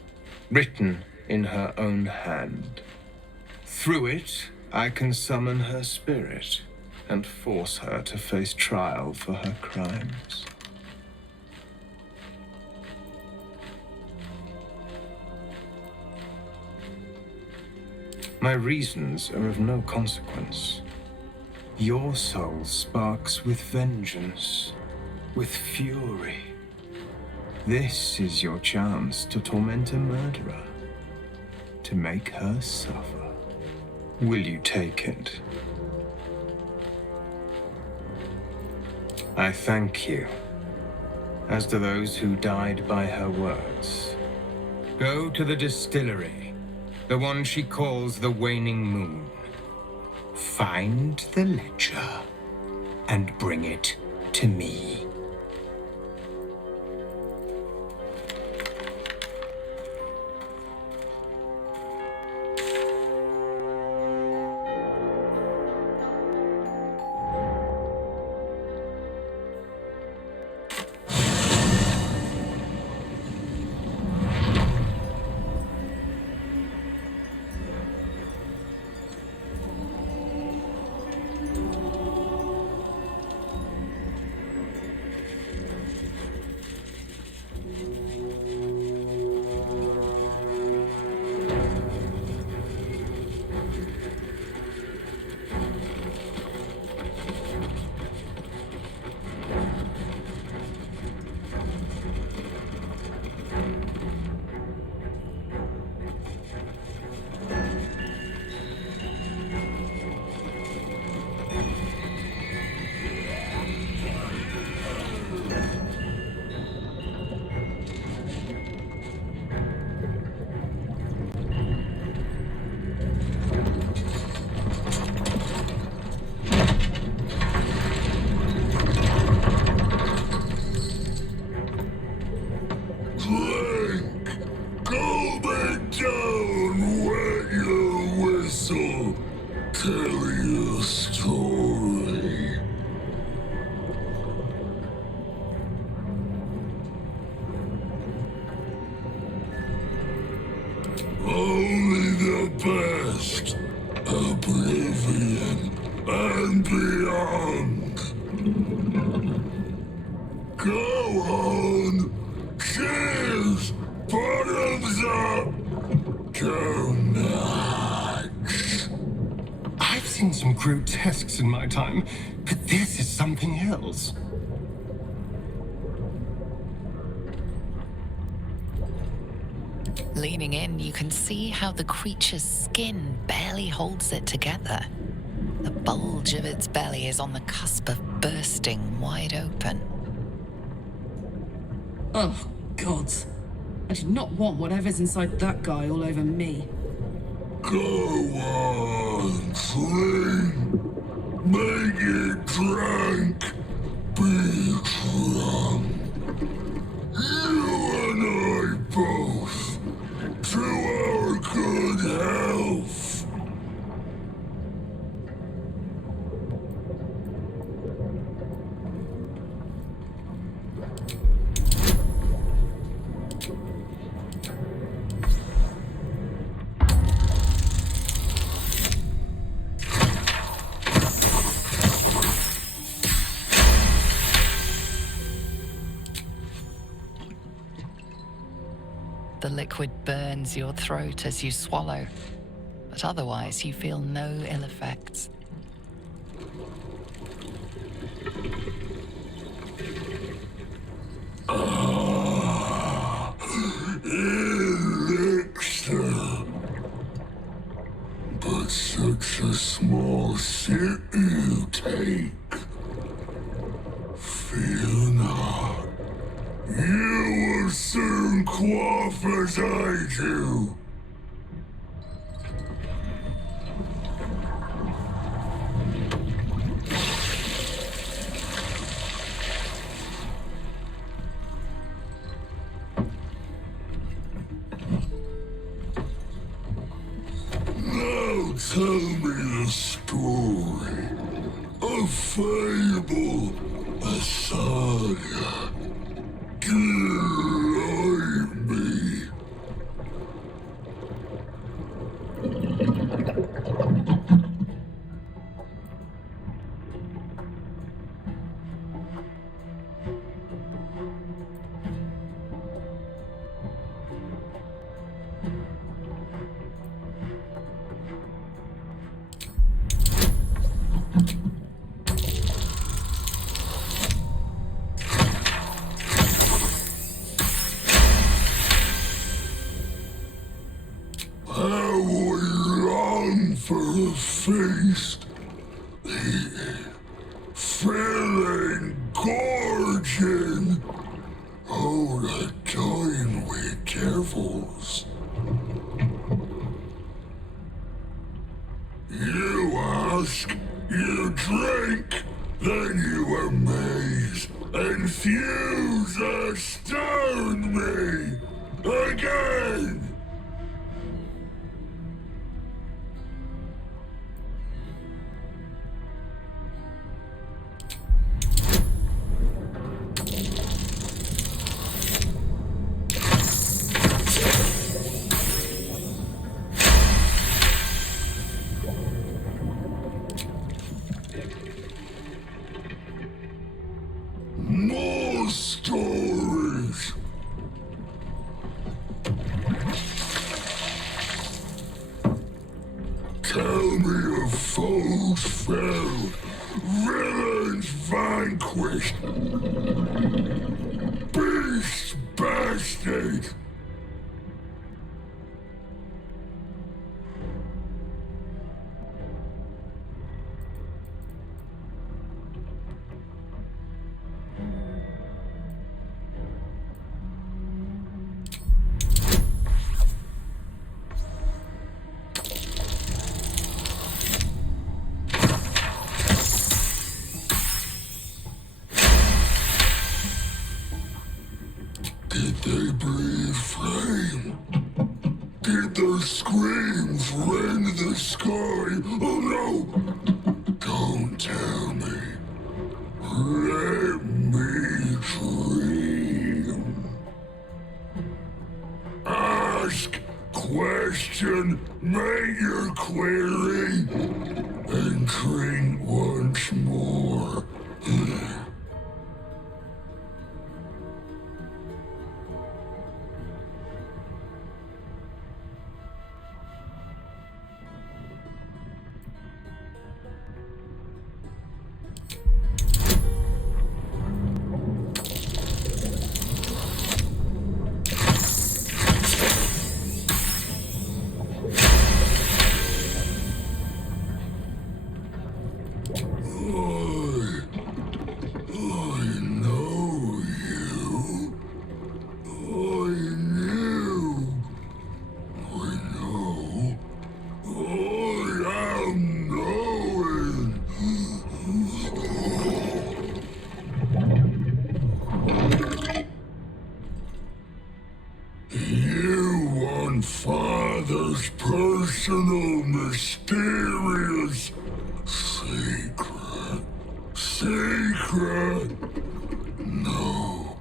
written in her own hand. Through it, I can summon her spirit and force her to face trial for her crimes. My reasons are of no consequence. Your soul sparks with vengeance, with fury. This is your chance to torment a murderer, to make her suffer. Will you take it? I thank you, as do those who died by her words. Go to the distillery, the one she calls the Waning Moon. Find the ledger and bring it to me. Grotesques in my time, but this is something else. Leaning in, you can see how the creature's skin barely holds it together. The bulge of its belly is on the cusp of bursting wide open. Oh, gods. I did not want whatever's inside that guy all over me. Go on, drink. Make it drunk. Be drunk. You and I both. To our good health. The liquid burns your throat as you swallow, but otherwise you feel no ill effects. Elixir. But such a small sip you take. Fear not. You will soon quaff as I do. Now tell me the story. A fable, a saga. Guide me. the feast. Feeling gorging. Oh, the dine with devils. You ask, you drink, then you amaze, enthuse, astound me again. More stories. Tell me of foes fell, villains vanquished, beasts bested. Did they breathe flame? Did their screams rend the sky? Oh no! Don't tell me. Let me dream. Ask, question, make your query, and drink once more. Father's personal, mysterious secret. Secret? No.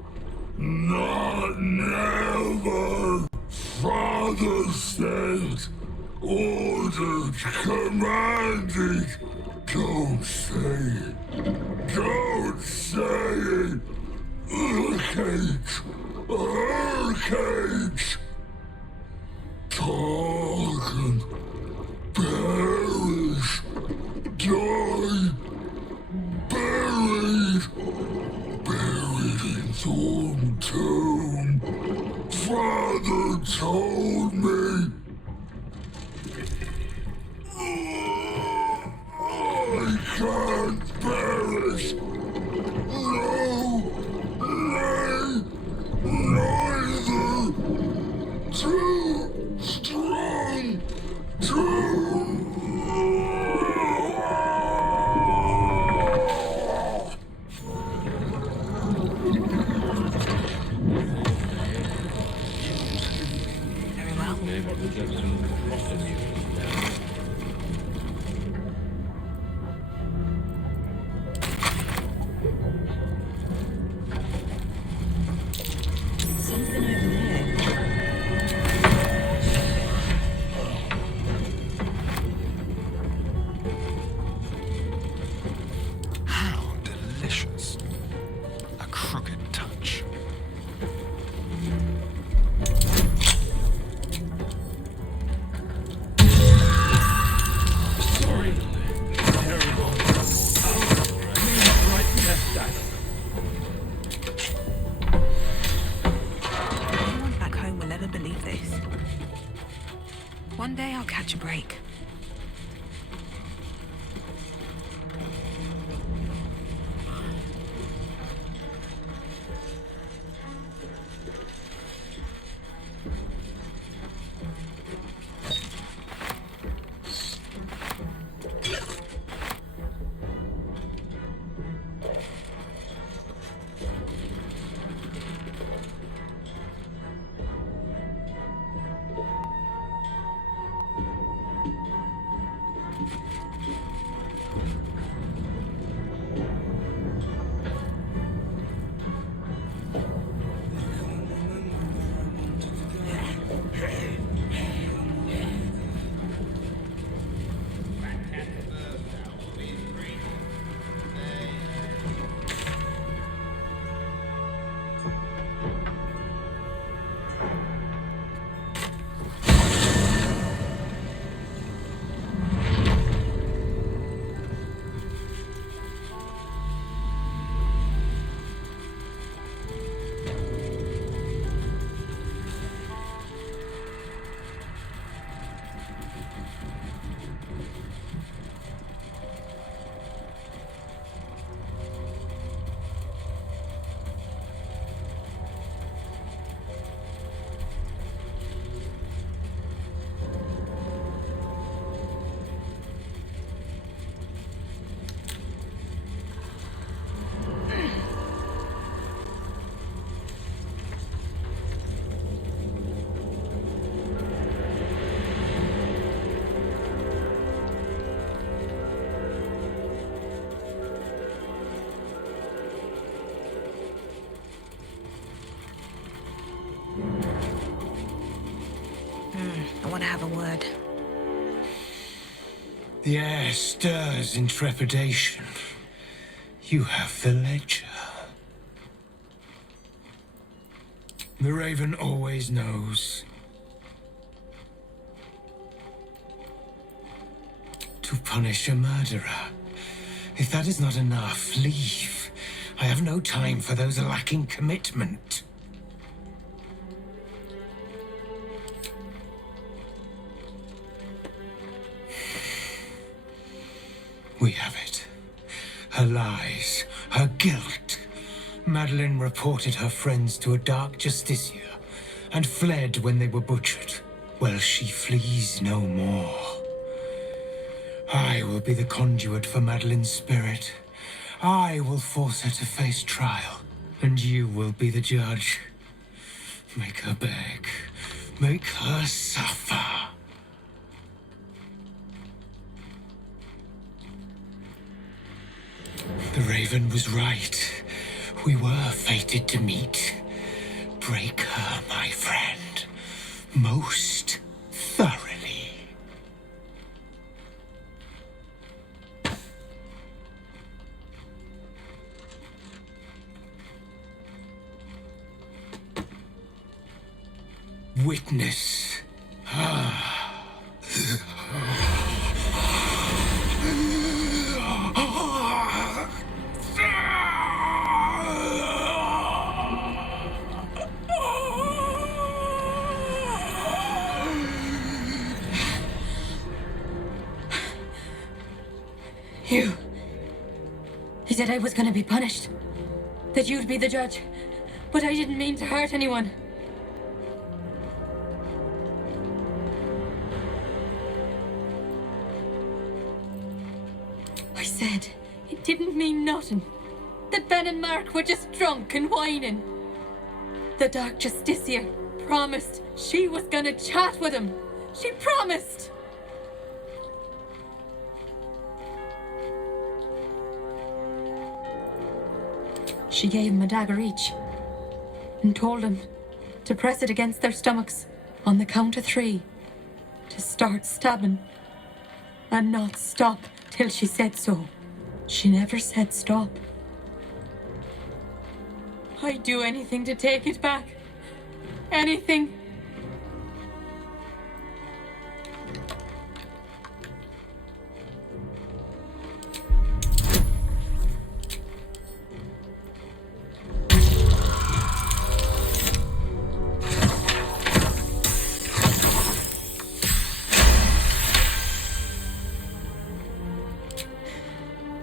Not never. Father said, ordered, commanded. Don't say it. Don't say it. Urcage. Talk and perish, die, buried in Thorm tomb. Father told me. I can't perish. No, neither. Too strong. One day I'll catch a break. I want to have a word. The air stirs in trepidation. You have the ledger. The Raven always knows. To punish a murderer. If that is not enough, leave. I have no time for those lacking commitment. We have it. Her lies, her guilt. Madeline reported her friends to a dark justiciar and fled when they were butchered. Well, she flees no more. I will be the conduit for Madeline's spirit. I will force her to face trial, and you will be the judge. Make her beg. Make her suffer. The Raven was right. We were fated to meet. Break her, my friend. Most thoroughly. Witness. He said I was gonna be punished. That you'd be the judge. But I didn't mean to hurt anyone. I said it didn't mean nothing. That Ben and Mark were just drunk and whining. The Dark Justiciar promised she was gonna chat with him. She promised! She gave him a dagger each and told them to press it against their stomachs on the count of 3 to start stabbing and not stop till she said so. She never said stop. I'd do anything to take it back. Anything.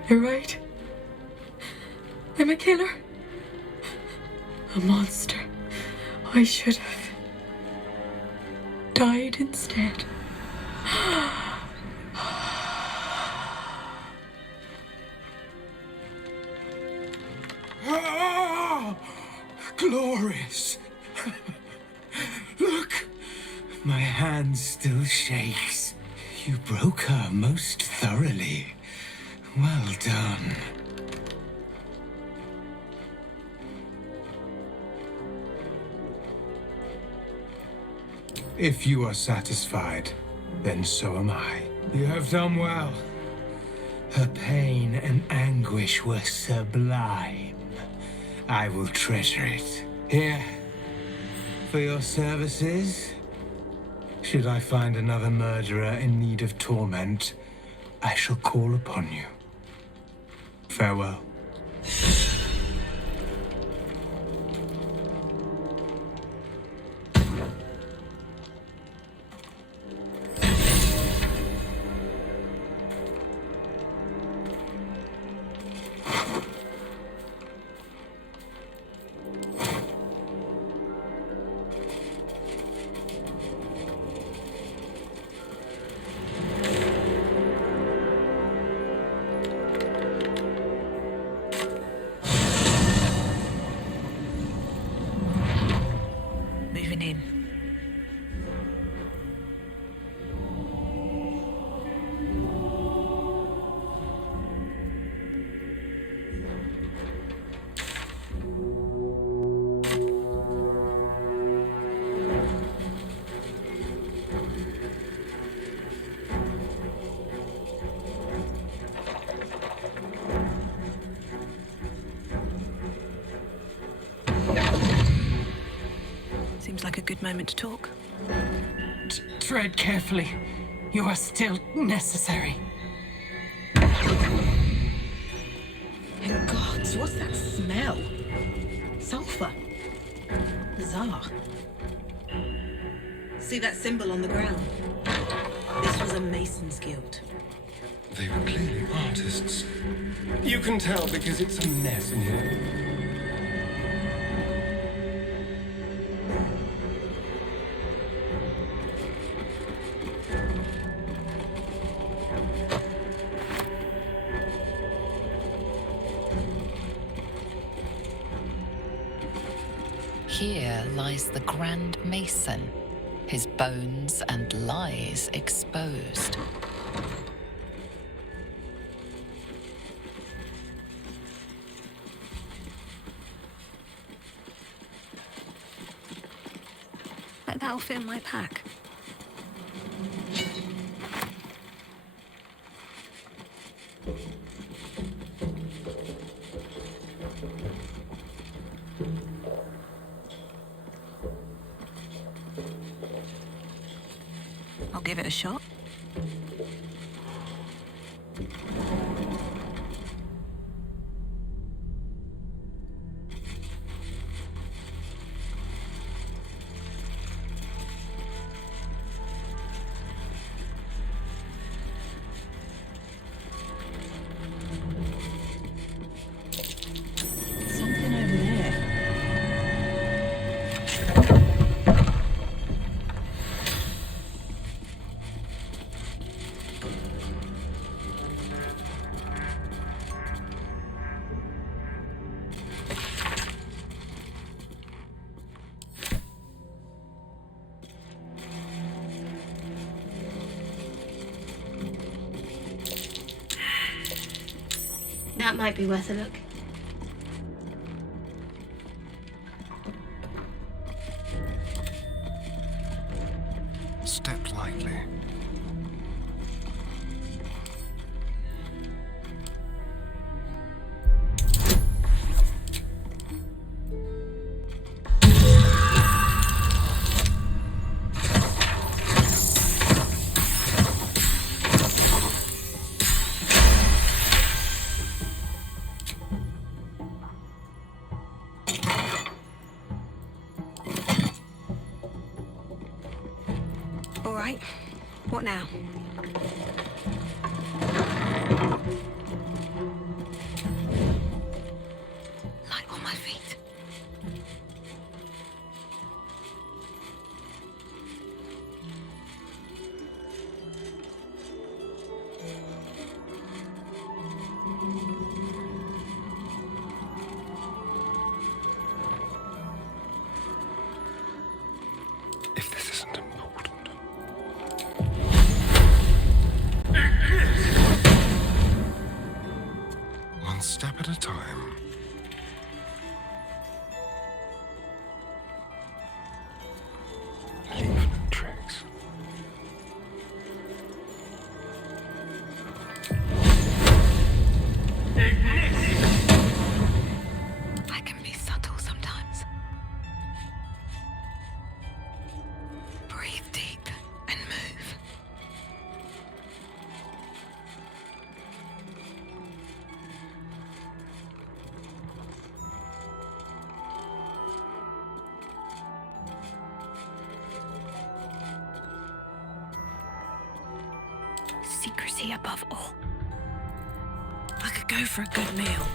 You're right. I'm a killer. A monster. I should have died instead. Ah, glorious. Look, my hand still shakes. You broke her most thoroughly. Well done. If you are satisfied, then so am I. You have done well. Her pain and anguish were sublime. I will treasure it. Here, for your services. Should I find another murderer in need of torment, I shall call upon you. Farewell. good moment to talk? Tread carefully. You are still necessary. Oh gods, what's that smell? Sulfur. Bizarre. See that symbol on the ground? This was a Mason's Guild. They were clearly artists. You can tell because it's a mess in here. Here lies the Grand Mason, his bones and lies exposed. Bet that'll fit in my pack. I'll give it a shot. Something over there. That might be worth a look. Step lightly. All right. What now? Light on my feet. If this isn't important. One step at a time. Leave no tracks. I can be subtle sometimes. Breathe deep and move. Secrecy above all. I could go for a good meal.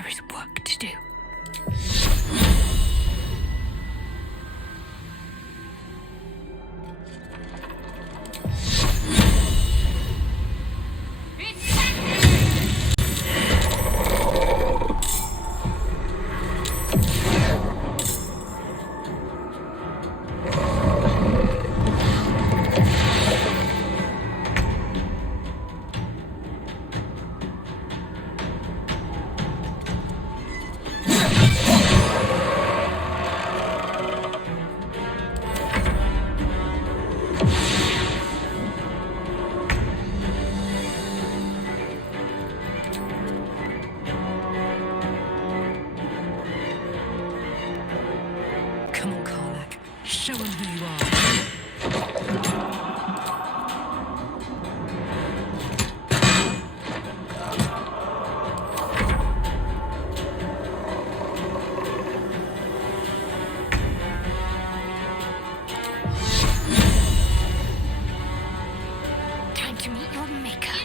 There is work to do. Come on, Karlach. Show him who you are. Time to meet your maker.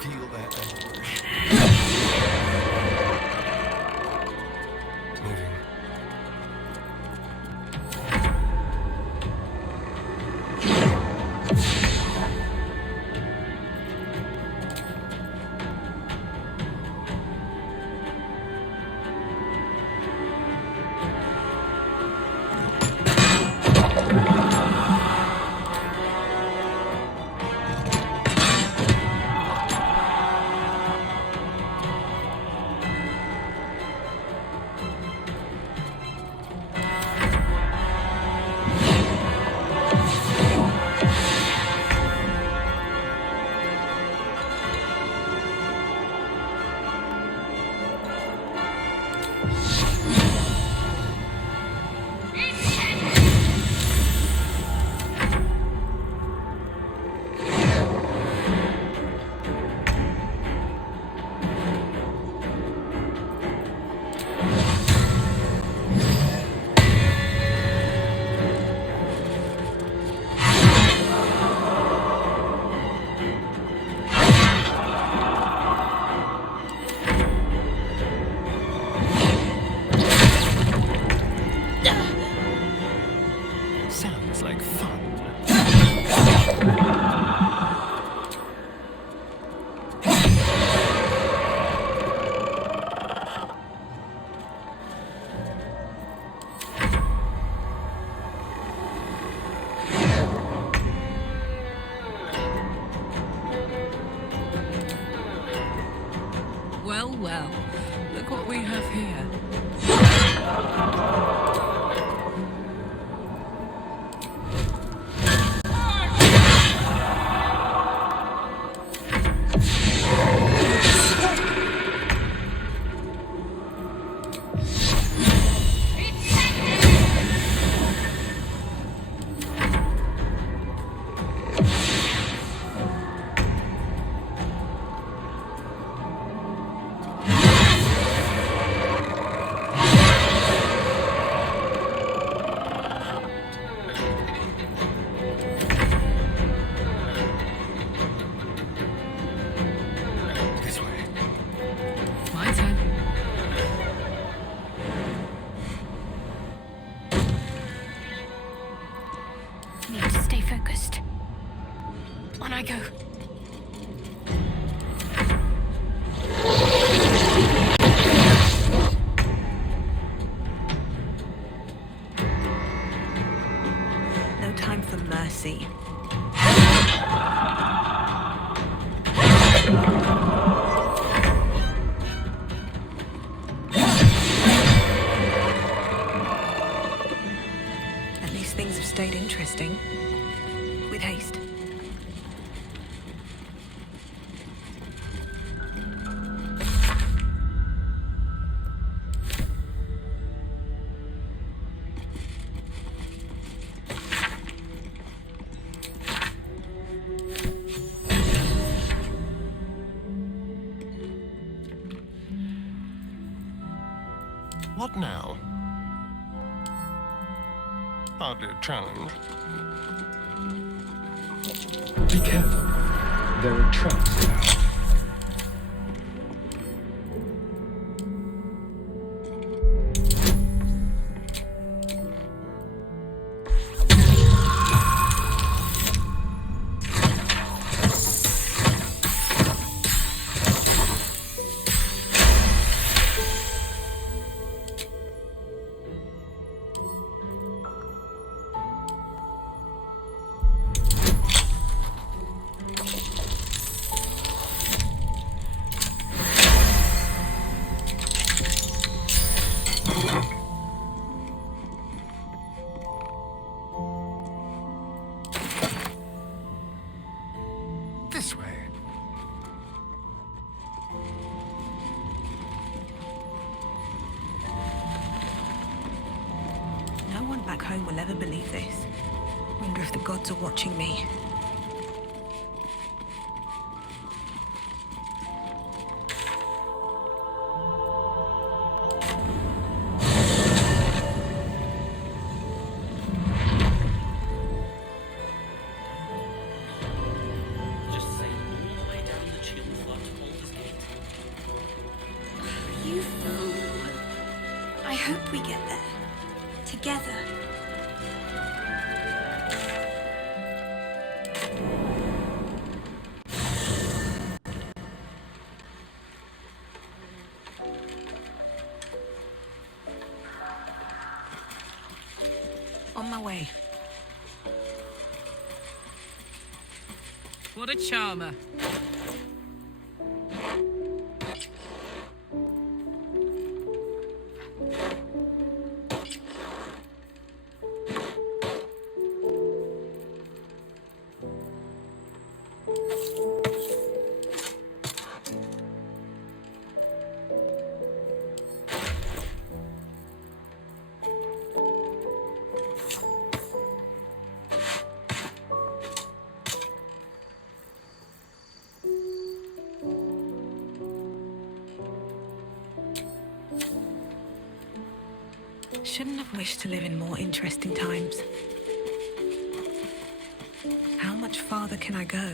Feel that anguish. Moving. Sounds like fun. Well, well. Look what we have here. What now? Hardly a challenge. Be careful. There are traps about. This way. No one back home will ever believe this. Wonder if the gods are watching me. Just sail all the way down the chill flood to Baldur's Gate. You fool. I hope we get there. Together. On my way. What a charmer. Shouldn't have wished to live in more interesting times. How much farther can I go?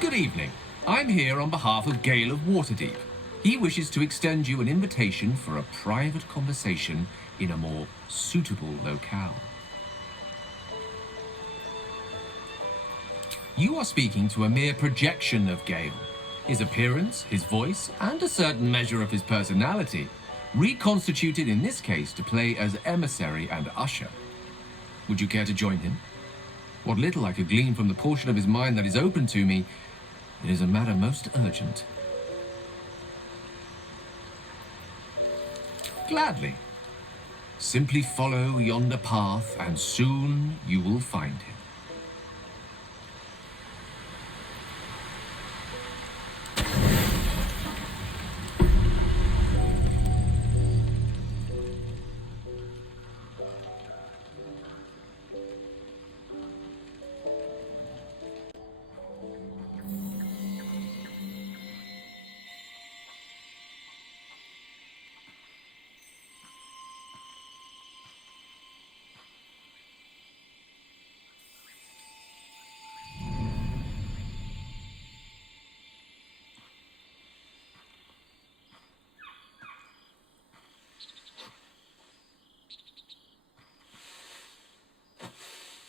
Good evening. I'm here on behalf of Gale of Waterdeep. He wishes to extend you an invitation for a private conversation in a more suitable locale. You are speaking to a mere projection of Gale. His appearance, his voice, and a certain measure of his personality, reconstituted in this case to play as emissary and usher. Would you care to join him? What little I could glean from the portion of his mind that is open to me, it is a matter most urgent. Gladly. Simply follow yonder path, and soon you will find him.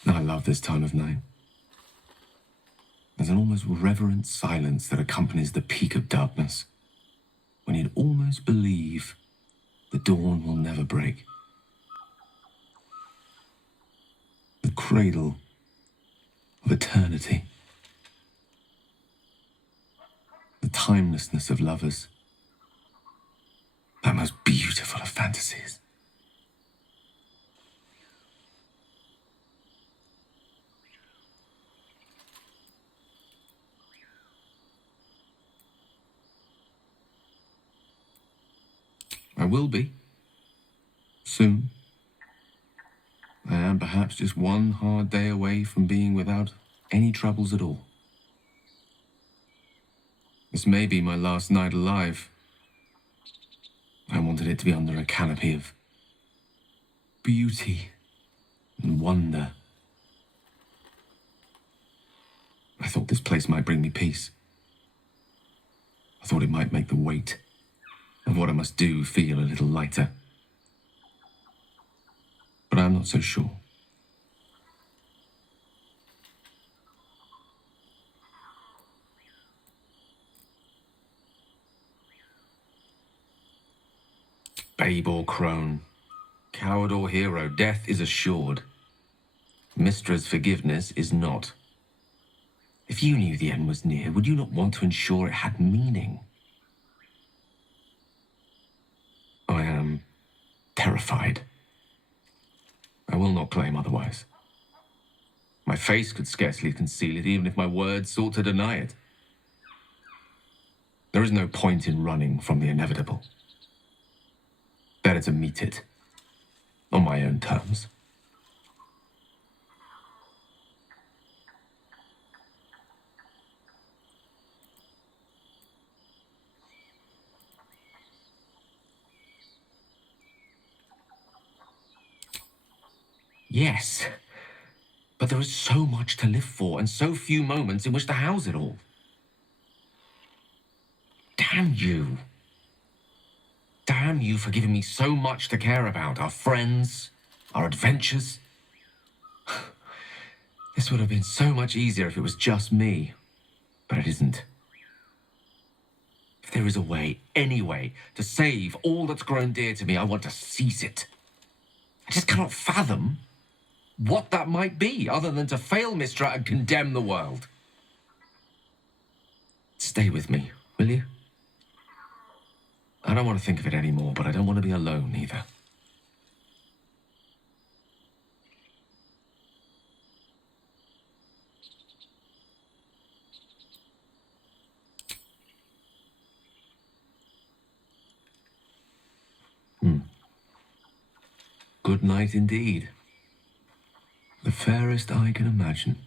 I love this time of night. There's an almost reverent silence that accompanies the peak of darkness, when you'd almost believe the dawn will never break. The cradle of eternity. The timelessness of lovers. That most beautiful of fantasies. I will be. Soon. I am perhaps just one hard day away from being without any troubles at all. This may be my last night alive. I wanted it to be under a canopy of beauty and wonder. I thought this place might bring me peace. I thought it might make the weight of what I must do feel a little lighter. But I'm not so sure. Babe or crone, coward or hero, death is assured. Mistra's forgiveness is not. If you knew the end was near, would you not want to ensure it had meaning? I am terrified. I will not claim otherwise. My face could scarcely conceal it, even if my words sought to deny it. There is no point in running from the inevitable. Better to meet it on my own terms. Yes, but there is so much to live for and so few moments in which to house it all. Damn you. Damn you for giving me so much to care about. Our friends, our adventures. This would have been so much easier if it was just me, but it isn't. If there is a way, any way, to save all that's grown dear to me, I want to seize it. I just cannot fathom what that might be, other than to fail Mistra and condemn the world. Stay with me, will you? I don't want to think of it anymore, but I don't want to be alone either. Good night indeed. The fairest I can imagine.